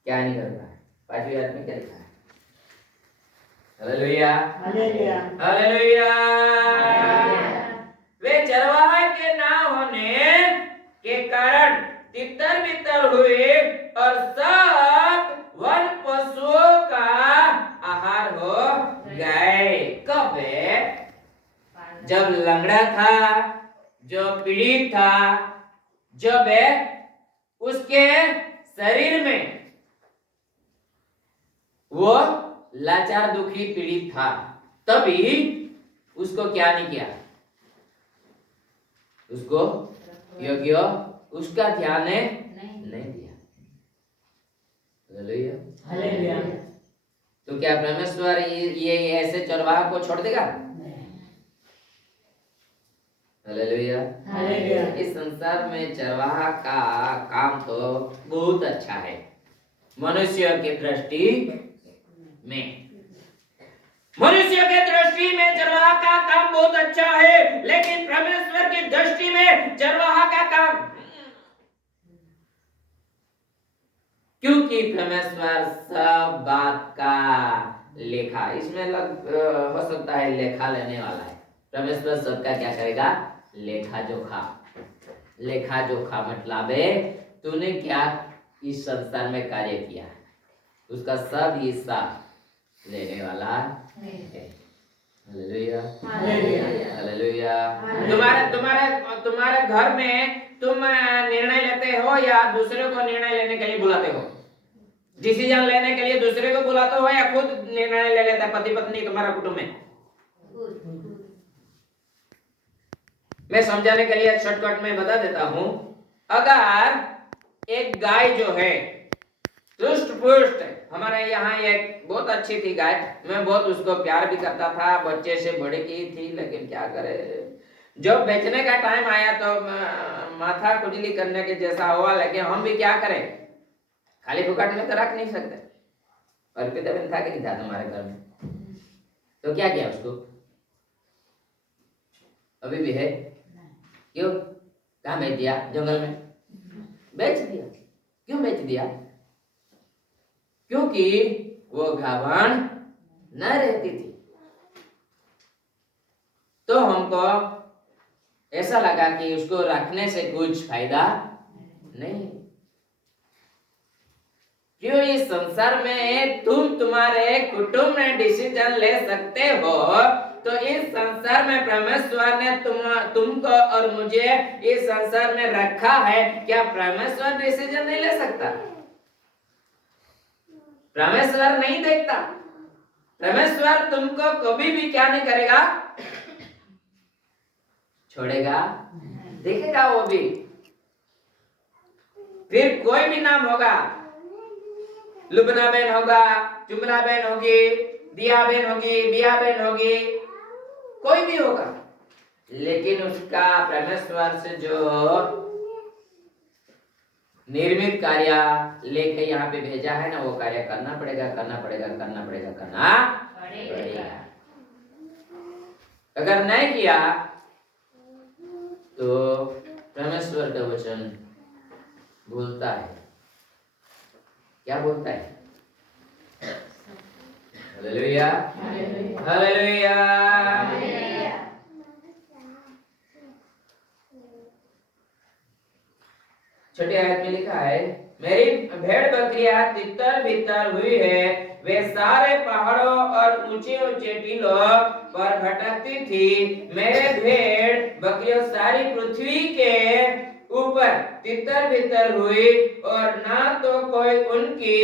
क्या नहीं करूंगा पांचवी आयत में क्या लिखा है हालेलुया हालेलुया हालेलुया वे चरवाहा के ना होने के कारण तितर बितर हुए और सब वन पशुओं का आहार हो गए कब जब लंगड़ा था जो पीड़ित था जब उसके शरीर में वो लाचार दुखी पीड़ित था तभी उसको क्या नहीं किया उसको योग्य उसका ध्यान नहीं दिया हालेलुया हालेलुया तो क्या परमेश्वर ये ऐसे चरवाहा को छोड़ देगा हालेलुया हालेलुया इस संसार में चरवाहा का काम तो बहुत अच्छा है मनुष्य की दृष्टि में मनुष्य के दृष्टि में चरवाहा का काम बहुत अच्छा है लेकिन परमेश्वर की दृष्टि में चरवाहा का काम क्योंकि परमेश्वर सब बात का लेखा इसमें हो सकता है लेखा लेने वाला है परमेश्वर सबका क्या करेगा? लेखा जोखा। लेखा जोखा मतलब है तूने क्या इस संसार में कार्य किया, उसका सब हिस्सा लेने वाला है। Hallelujah, hallelujah. तुम्हारे घर में तुम निर्णय लेते हो या दूसरे को निर्णय लेने के लिए बुलाते हो? डिसीजन लेने के लिए दूसरे को बुलाते हो या खुद निर्णय ले लेता है पति पत्नी तुम्हारा कुटुंब में? मैं समझाने के लिए शॉर्टकट में बता देता हूं। अगर एक गाय जो है रुष्ट पुष्ट, हमारे यहाँ एक बहुत अच्छी थी गाय, मैं बहुत उसको प्यार भी करता था, बच्चे से बड़े की थी, लेकिन क्या करे, जब बेचने का टाइम आया तो माथा खुजली करने के जैसा हुआ। लेकिन हम भी क्या करें, खाली फुकट में तो रख नहीं सकते। और पिता बहन था कि नहीं था तुम्हारे घर में? तो क्या किया उसको? अभी भी है? क्यों? कहाँ बेच दिया? जंगल में बेच दिया। क्यों बेच दिया? क्योंकि वो गाभण न रहती थी। तो हमको ऐसा लगा कि उसको रखने से कुछ फायदा नहीं। क्यों? इस संसार में तुम तुम्हारे कुटुंब में डिसीजन ले सकते हो, तो इस संसार में परमेश्वर ने तुमको और मुझे इस संसार में रखा है। क्या परमेश्वर डिसीजन नहीं ले सकता? परमेश्वर नहीं देखता। परमेश्वर तुमको कभी भी क्या नहीं करेगा, छोड़ेगा, देखेगा वो भी। फिर कोई भी नाम होगा, लुबना बहन होगा, चुमना बहन होगी, दिया बहन होगी, बिया बहन होगी, कोई भी होगा, लेकिन उसका परमेश्वर से जो निर्मित कार्य लेके यहाँ पे भेजा है ना, वो कार्य करना पड़ेगा, करना पड़ेगा, करना पड़ेगा, करना पड़ेगा। अगर नहीं किया तो परमेश्वर का वचन बोलता है, क्या बोलता है? Hallelujah, hallelujah. छोटे आयत में लिखा है, मेरी भेड़ बकरियां तितर बितर हुई है, वे सारे पहाड़ों और ऊंचे ऊंचे टीलों पर भटकती थी। मेरे भेड़ बकरियां सारी पृथ्वी के ऊपर तितर बितर हुई, और ना तो कोई उनकी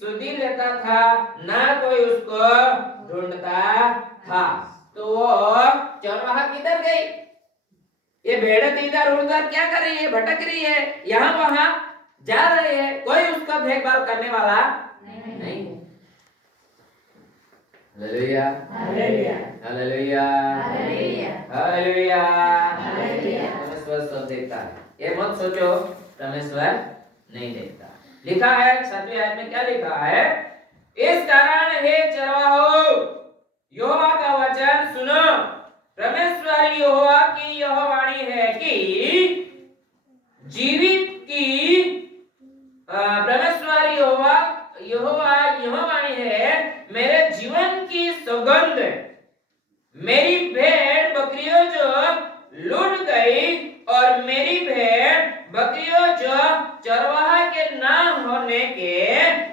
सुधि लेता था, ना कोई उसको ढूंढता था। तो वो चरवाहा किधर गई? ये भेड़ इधर उधर क्या कर रही है? भटक रही है, यहाँ वहां जा रही है, कोई उसका देखभाल करने वाला नहीं। Hallelujah, hallelujah, hallelujah, hallelujah, hallelujah. परमेश्वर सब देखता है, ये मत सोचो परमेश्वर नहीं देखता। लिखा है 7वीं आयत में, क्या लिखा है? इस कारण हे चरवाहो, यहोवा का वचन सुनो। परमेश्वर यहोवा की यह वाणी है कि जीवित की परमेश्वर यहोवा यह वाणी है, मेरे जीवन की सौगंध, मेरी भेड़ बकरियों जो लूट गई और मेरी भेड़ बकरियों जो चरवाहा के ना होने के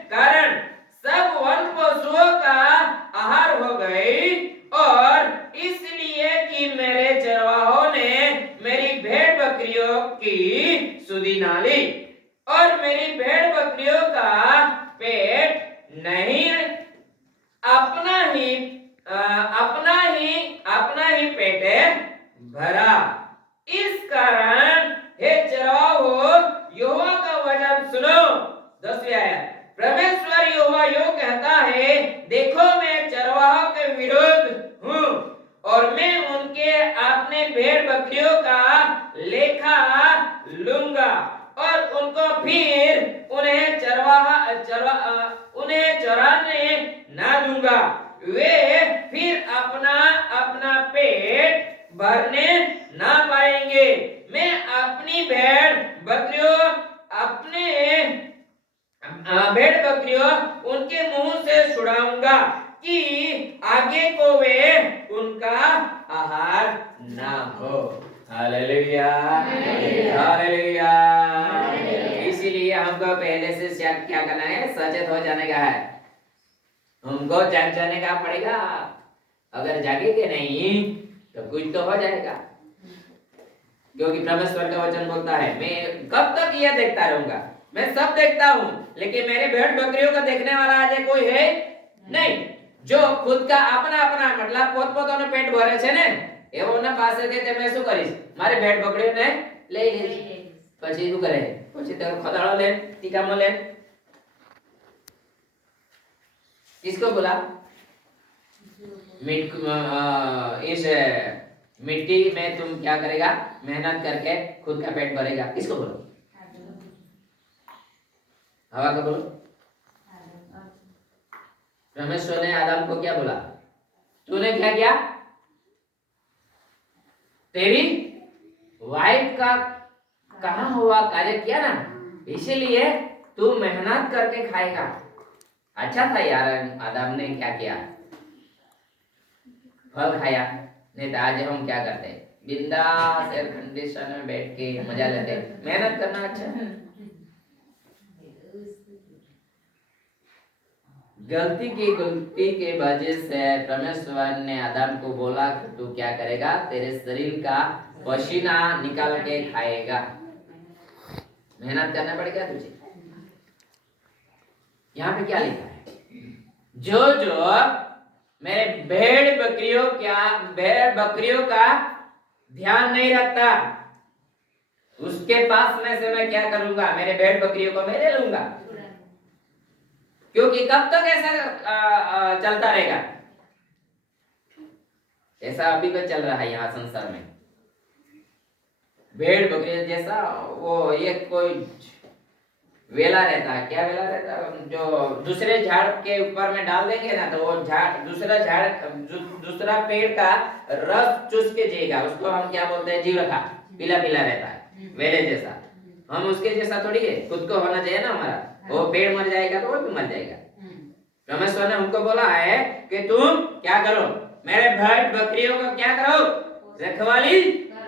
कारण सब वन पशुओं का आहार हो गई, और इसलिए कि मेरे चरवाहों ने मेरी भेड़ बकरियों की सुधि ना ली, और मेरी भेड़ बकरियों का पेट नहीं अपना ही पेट भरा। इस कारण हे चरवाहो, यहोवा का वचन सुनो। 10वीं आयत, परमेश्वर यहोवा यूं कहता है, देखो मैं चरवाहों के विरुद्ध हूँ, और मैं उनके अपने भेड़ बकरियों का लेखा लूंगा, और उनको फिर उन्हें चराने ना दूंगा। वे फिर अपना पेट भरने ना पाएंगे। मैं अपनी भेड़ बकरियों उनके मुंह से छुड़ाऊंगा कि आगे को वे उनका आहार ना हो। Hallelujah, hallelujah. इसीलिए हमको पहले से क्या करना है, सचेत हो जाने का है। हमको जाग जाने का पड़ेगा। अगर जागेंगे नहीं तो कुछ तो हो जाएगा, क्योंकि परमेश्वर का वचन बोलता है, मैं कब तक यह देखता रहूंगा, मैं सब देखता हूँ, लेकिन मेरे भेड़ बकरियों को देखने वाला आज कोई है नहीं। जो खुद का अपना अपना मतलब પોતપોતાનો પેટ ભરે છે ને એવોના પાસેથી તમે શું કરીશ, મારી ભેડ બકરીઓને લઈ લઈશ, પછી શું કરે, પછી તે ખદાળો લે, ટીકામાં લે। किसको बोला? इस मिट्टी में तुम क्या करेगा, मेहनत करके खुद का पेट भरेगा। किसको बोलो? हवा को बोलो। परमेश्वर ने आदम को क्या बोला? तूने क्या किया? तेरी वाइफ का कहाँ हुआ कार्य किया ना, इसीलिए तू मेहनत करके खाएगा। अच्छा था यार, आदम ने क्या किया, फल खाया। नहीं तो आज हम क्या करते, बिंदास एयर कंडीशन में बैठ के मजा लेते। मेहनत करना अच्छा है। गलती के वजह से परमेश्वर ने आदम को बोला कि तू क्या करेगा, तेरे शरीर का पसीना निकाल के खाएगा, मेहनत करना पड़ेगा तुझे। यहाँ पे क्या लिखा है, जो मेरे भेड़ बकरियों का ध्यान नहीं रखता, उसके पास में से मैं क्या करूंगा, मेरे भेड़ बकरियों को मैं ले लूंगा। क्योंकि कब तक ऐसा चलता रहेगा, ऐसा अभी तो चल रहा है यहाँ संसार में। भेड़ बकरी जैसा वो एक कोई वेला रहता है, क्या वेला रहता है, जो दूसरे झाड़ के ऊपर में डाल देंगे ना, तो वो दूसरा पेड़ का रस चूस के जिएगा। उसको हम क्या बोलते हैं, जीवरखा, पीला पीला रहता है, वेले जैसा। हम उसके जैसा थोड़ी है, खुद को होना चाहिए ना हमारा। वो पेड़ मर जाएगा तो वो भी मर जाएगा। परमेश्वर ने हमको बोला है कि तुम क्या करो, मेरे भेड़ बकरियों को क्या करो, रखवाली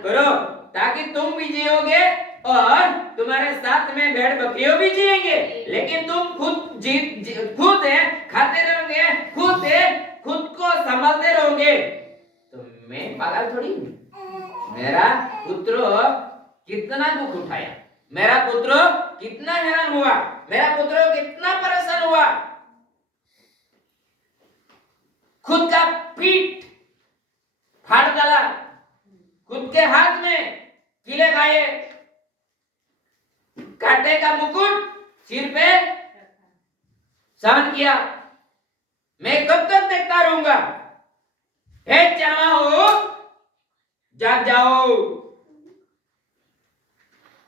करो, ताकि तुम भी जियोगे और तुम्हारे साथ में भेड़ बकरियों भी जिएंगे। लेकिन तुम खुद खाते रहोगे, खुद को संभालते रहोगे, तो मैं पागल थोड़ी हूँ। मेरा पुत्र कितना दुख उठाया, मेरा पुत्र कितना हैरान हुआ, मेरा पुत्र कितना परेशान हुआ, खुद का पीठ फाड़ डाला, खुद के हाथ में कीले खाए, कांटे का मुकुट सिर पे सहन किया। मैं कब तक देखता रहूंगा? हे चावा हो, जाग जाओ।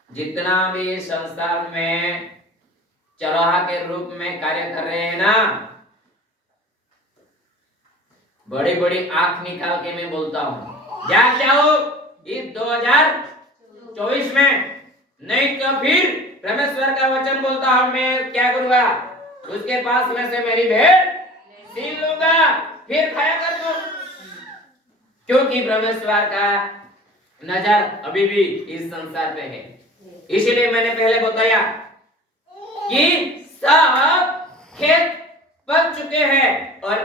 जितना भी संसार में चरवाहा के रूप में कार्य कर रहे हैं ना, बड़ी बड़ी आंख निकाल के मैं बोलता हूं, जाग जाओ इस 2024 में, नहीं तो फिर परमेश्वर का वचन बोलता हूं, मैं क्या करूंगा, उसके पास में से मेरी भेड़ छीन लूंगा, फिर खाया कर दो। क्योंकि परमेश्वर का नजर अभी भी इस संसार पे है। इसीलिए मैंने पहले बताया कि सब खेत पक चुके हैं और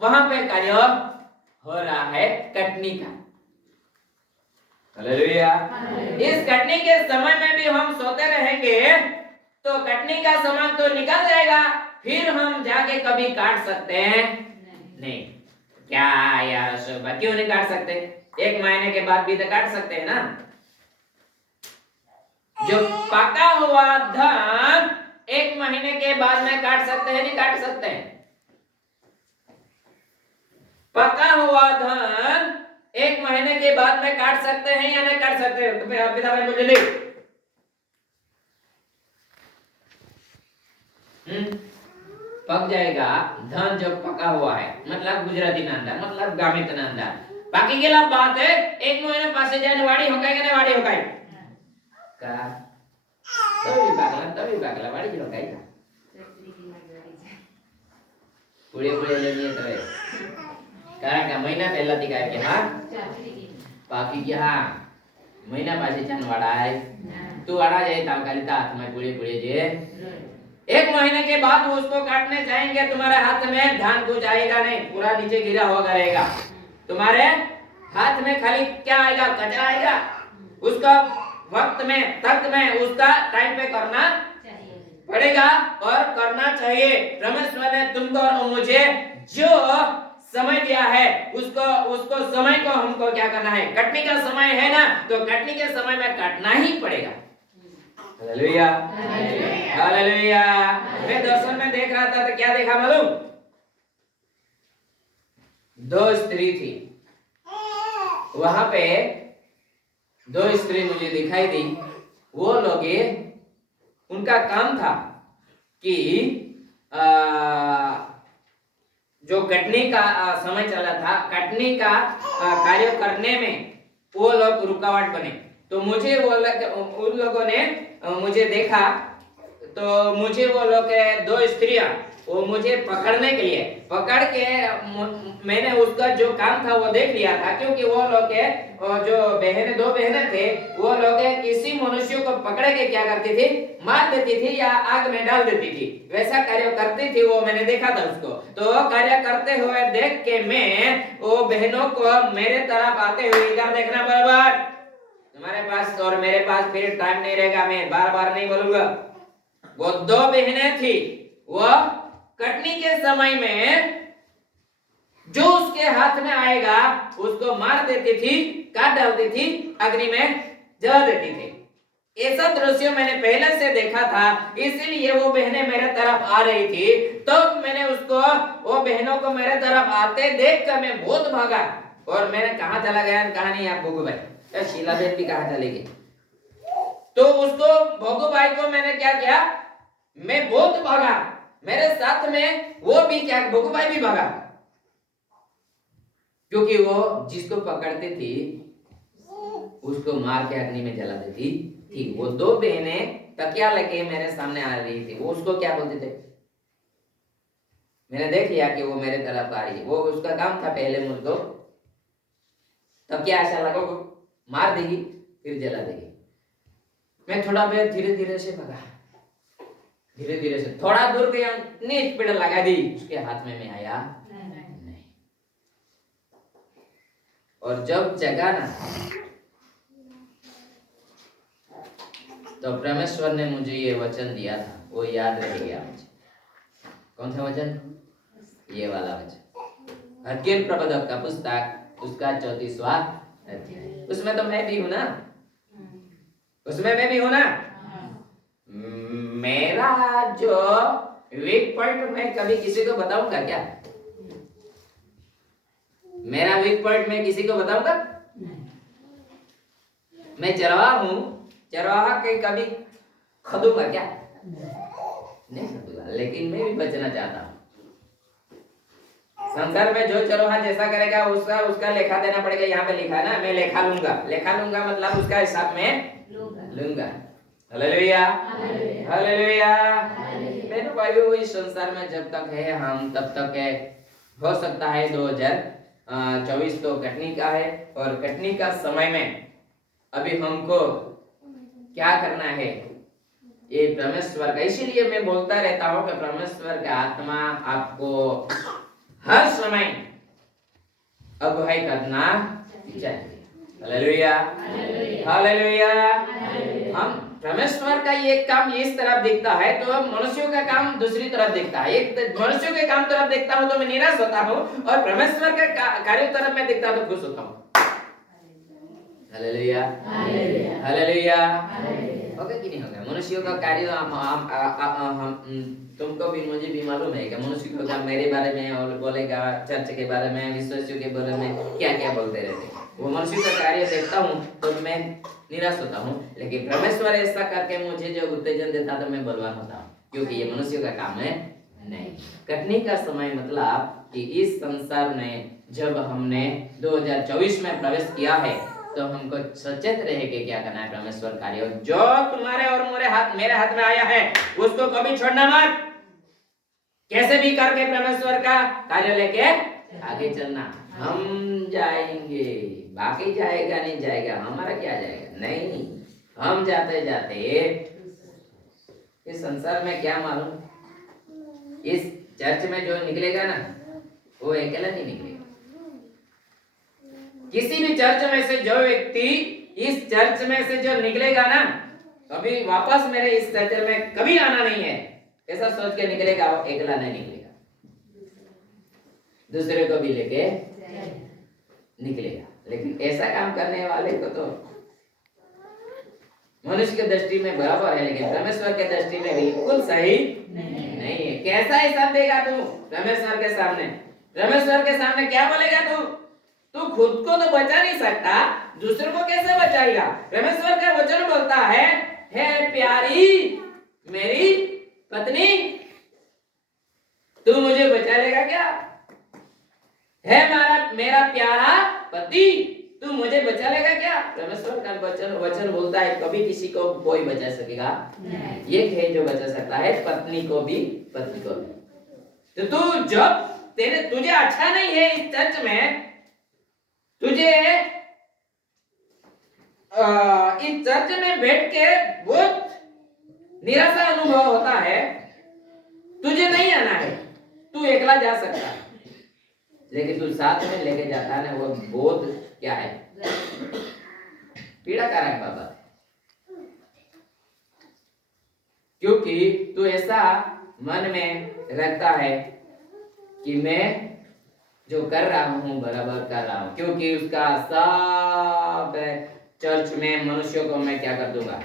वहां पे कार्य हो रहा है कटनी का। हालेलुया। इस कटनी के समय में भी हम सोते रहेंगे तो कटनी का समय तो निकल जाएगा, फिर हम जाके कभी काट सकते हैं नहीं। क्या यार शोभा, क्यों नहीं काट सकते? 1 महीने के बाद भी तो काट सकते हैं ना। जो पका हुआ धान 1 महीने के बाद में काट सकते हैं, नहीं काट सकते हैं? पका हुआ धान 1 महीने के बाद में काट सकते हैं या नहीं काट सकते हैं? तो पिता भाई मुझे ले पक जाएगा धान जब पका हुआ है, मतलब गुजराती नांदा, मतलब गामित नांदा बाकी के लाभ बात है। 1 महीने पासे जाने वाड़ी होकाय के वाड़ी होकाय का तभी बागला वाड़ी होकाय का पुड़े लेनी है तो કારણ કે મહિના પહેલાથી કાંઈ કે હા બાકી કે હા મહિના પાછી ચાન વાળાય तू वाड़ा जाए तावकाली ता हाथ में पूरे पूरे जे 1 महीने के बाद उसको काटने जाएंगे तुम्हारे हाथ में धान कुछ आएगा नहीं पूरा नीचे गिरा हुआ रहेगा तुम्हारे हाथ में खाली क्या आएगा कचरा आएगा उसका वक्त में तक में उसका टाइम पे करना पड़ेगा और करना चाहिए परमेश्वर ने तुमको और मुझे जो समय दिया है उसको समय को हमको क्या करना है कटने का समय है ना तो कटने के समय में काटना ही पड़ेगा हालेलुया हालेलुया मैं दर्शन में देख रहा था तो क्या देखा मालूम 2 स्त्री थी वहां पे 2 स्त्री मुझे दिखाई दी वो लोग उनका काम था कि जो कटनी का समय चला था कटनी का कार्य करने में वो लोग रुकावट बने तो मुझे उन लोगों ने मुझे देखा तो मुझे वो लोग 2 स्त्रियां वो मुझे पकड़ने के लिए पकड़ के मैंने उसका जो काम था वो देख लिया था क्योंकि वो लोग जो बहनें 2 बहनें थे वो लोग किसी मनुष्य को पकड़ के क्या करती थी मार देती थी या आग में डाल देती थी वैसा कार्य करती थी वो मैंने देखा था उसको तो कार्य करते हुए देख के मैं वो बहनों को मेरे तरफ आते हुए इधर देखना बराबर तुम्हारे पास और मेरे पास फिर टाइम नहीं रहेगा मैं बार-बार नहीं बोलूंगा वो 2 बहनें थी वो कटनी के समय में जो उसके हाथ में आएगा उसको मार देती थी काट डालती थी अग्नि में जला देती थी ऐसा दृश्य मैंने पहले से देखा था इसलिए वो बहनें मेरे तरफ आ रही थी तो मैंने उसको वो बहनों को मेरे तरफ आते देखकर मैं बहुत भागा और मैंने कहां चला गया कहा नहीं आप भोगू भाई शीला बहन भी कहां चली गई तो उसको भोगू भाई को मैंने क्या किया मैं बहुत भागा मेरे साथ में वो भी क्या भोगू भाई भी भागा क्योंकि वो जिसको पकड़ती थी उसको मार के अग्नि में जला देती थी वो 2 बहनें तकिया लेके मेरे सामने आ रही थी वो उसको क्या बोलते थे मैंने देख लिया कि वो मेरे तरफ आ रही है वो उसका काम था पहले मुझको तकिया ऐसा लगा को मार देगी फिर जला देगी मैं थोड़ा बहुत धीरे-धीरे से भागा धीरे-धीरे से थोड़ा दूर गया इतनी स्पीड लगा दी उसके हाथ में मैं आया नहीं और जब जगा ना तो परमेश्वर ने मुझे ये वचन दिया था वो याद रह गया मुझे कौन सा वचन ये वाला वचन हजकेल प्रबोधक का पुस्तक उसका 34वां अध्याय उसमें तो मैं भी हूं ना उसमें मैं भी हूं ना मेरा जो वीक पॉइंट मैं कभी किसी को बताऊंगा क्या मेरा वीक पॉइंट मैं किसी को बताऊंगा मैं चरवाहा हूं चरवाहा के कभी खदूंगा क्या नहीं खदूंगा लेकिन मैं भी बचना चाहता हूं संसार में जो चरवाहा जैसा करेगा उसका लेखा देना पड़ेगा यहाँ पे लिखा है ना मैं लेखा लूंगा मतलब उसका हिसाब में लूंगा हालेलुया हालेलुया मेरे भाइयों इस संसार में जब तक है हम तब तक है हो सकता है 2024 तो कटनी का है और कटनी का समय में अभी हमको क्या करना है ये परमेश्वर का इसीलिए मैं बोलता रहता हूँ कि परमेश्वर का आत्मा आपको हर समय अगुवाई करना चाहिए हालेलुया हालेलुया हम परमेश्वर का ये काम इस तरफ दिखता है तो मनुष्यों का काम दूसरी तरफ दिखता है एक मनुष्यों के काम तरफ देखता हूँ तो मैं निराश होता हूँ और परमेश्वर का कार्य तरफ मैं दिखता हूँ तो खुश होता हूँ हालेलुया हालेलुया होगा कि नहीं होगा मनुष्यों का कार्य हम तुमको भी मुझे भी मालूम है कि मनुष्य को काम मेरे बारे में और बोलेगा चर्च के बारे में विश्वासियों के बारे में क्या क्या बोलते रहते वो मनुष्य का कार्य देखता हूँ तो मैं निराश होता हूँ लेकिन परमेश्वर ऐसा करके मुझे जो उत्तेजन देता तो मैं बलवान होता हूँ क्योंकि ये मनुष्य का काम है नहीं कटनी का समय मतलब कि इस संसार में जब हमने 2024 में प्रवेश किया है तो हमको सचेत रहे कि क्या करना है परमेश्वर कार्य जो तुम्हारे और मेरे हाथ में आया है उसको कभी छोड़ना मत कैसे भी करके परमेश्वर का कार्य लेके आगे चलना हम जाएंगे, बाकी जाएगा नहीं जाएगा, हमारा क्या जाएगा? नहीं, हम जाते जाते इस संसार में क्या मालूम, इस चर्च में जो निकलेगा ना वो अकेला नहीं निकलेगा। किसी भी चर्च में से जो व्यक्ति इस चर्च में से जो निकलेगा ना, कभी वापस मेरे इस चर्च में कभी आना नहीं है ऐसा सोच के निकलेगा, वो अकेला नहीं निकलेगा, दूसरे को भी लेके निकलेगा। लेकिन ऐसा काम करने वाले को तो मनुष्य की दृष्टि में बराबर है, लेकिन परमेश्वर के दृष्टि में बिल्कुल सही नहीं है। कैसा हिसाब देगा तू परमेश्वर के सामने? परमेश्वर के सामने क्या बोलेगा तू? तू खुद को तो बचा नहीं सकता, दूसरों को कैसे बचाएगा? परमेश्वर का वचन बोलता है, हे प्यारी मेरी पत्नी, तू मुझे बचा लेगा क्या? है मेरा प्यारा पति, तू मुझे बचा लेगा क्या? परमेश्वर का वचन बोलता है, कभी किसी को कोई बचा सकेगा नहीं। एक है जो बचा सकता है, पत्नी को भी पति को भी। तो तू जब तुझे अच्छा नहीं है इस चर्च में, तुझे इस चर्च में बैठ के बहुत निराशा अनुभव होता है, तुझे नहीं आना है, तू अकेला जा सकता है, लेकिन तू साथ में लेके जाता है ना, वो बहुत क्या है, पीड़ा कारक बाबा। क्योंकि तू ऐसा मन में रखता है कि मैं जो कर रहा हूँ बराबर कर रहा हूँ, क्योंकि उसका सब चर्च में मनुष्यों को मैं क्या कर दूंगा,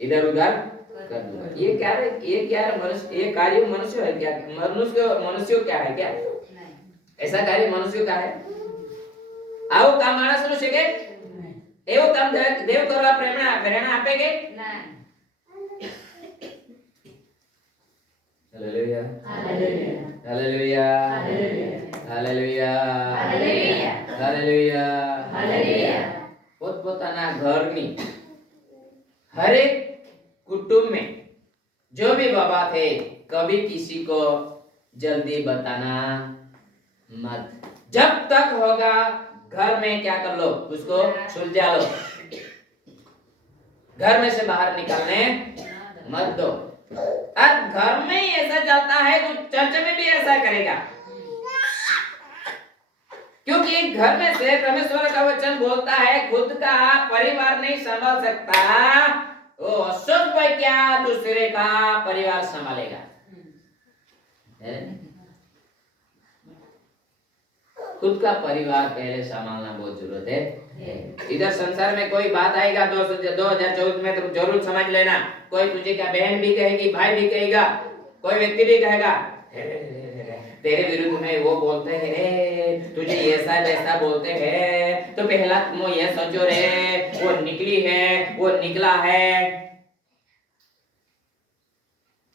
इधर उधर कर दूंगा। ये क्या है? मनुष्य, ये कार्य मनुष्य है क्या? मनुष्य क्या है क्या? ऐसा कार्य मनुष्य का है? આવો કામ માણસનું છે કે? એવો કામ દેવ કરવા પ્રેરણા આપે કે? Hallelujah, hallelujah, hallelujah, hallelujah, hallelujah, hallelujah. પોતપોતાના ઘરની हर एक कुटुंब में जो भी बाबा थे, कभी किसी को जल्दी बताना मत। जब तक होगा घर में क्या कर लो, उसको सुलझा लो, घर में से बाहर निकालने मत दो। अब घर में ही ऐसा चलता है तो चर्च में भी ऐसा करेगा, क्योंकि घर में से परमेश्वर का वचन बोलता है, खुद का परिवार नहीं संभाल सकता, वो अशुद्ध भाई क्या दूसरे का परिवार संभालेगा? खुद का परिवार पहले संभालना बहुत जरूरत है। इधर संसार में कोई बात आएगा 2014 में, तुम जरूर समझ लेना। कोई तुझे क्या बहन भी कहेगी, भाई भी कहेगा, कोई व्यक्ति भी कहेगा तेरे विरुद्ध में वो बोलते हैं रे, तुझे ऐसा वैसा बोलते हैं, तो पहला तुम ये सोचो रे, वो निकली है, वो निकला है।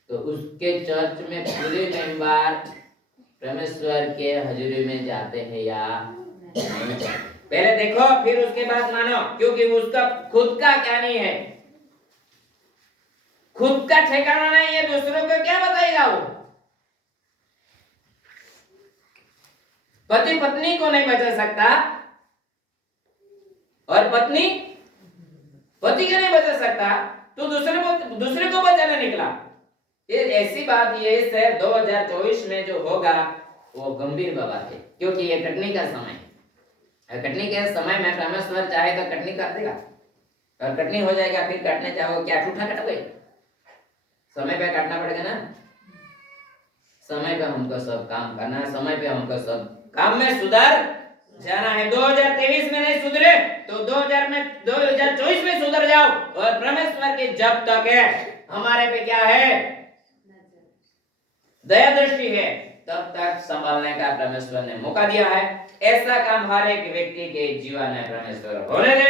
तो उसके चर्च में पूरे मेंबर परमेश्वर के हजूरी में जाते हैं या नहीं? पहले देखो फिर उसके बाद मानो, क्योंकि उसका खुद का क्या नहीं है, खुद का ठिकाना नहीं है, दूसरों को क्या बताएगा? वो पति पत्नी को नहीं बचा सकता और पत्नी पति को नहीं बचा सकता, तो दूसरे को बचाने निकला। ये ऐसी बात ये है 2024 में जो होगा वो गंभीर बात है, क्योंकि ये कटनी का समय है। कटनी के समय में परमेश्वर चाहे तो कटनी कर देगा, और कटनी हो जाएगा, फिर काटने चाहो क्या ठूठा कटोगे? समय पे काटना पड़ेगा ना। समय पे हमको सब काम करना है, समय पे हमको सब काम में सुधार जाना है। 2023 में नहीं सुधरे तो 2024 में सुधर जाओ। और परमेश्वर की जब तक है हमारे पे क्या है, दया दृष्टि है, तब तक संभालने का परमेश्वर ने मौका दिया है। ऐसा काम हर एक व्यक्ति के जीवन में परमेश्वर होने दे।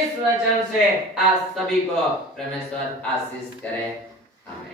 इस वचन से आज सभी को परमेश्वर आशीष करे। आमीन।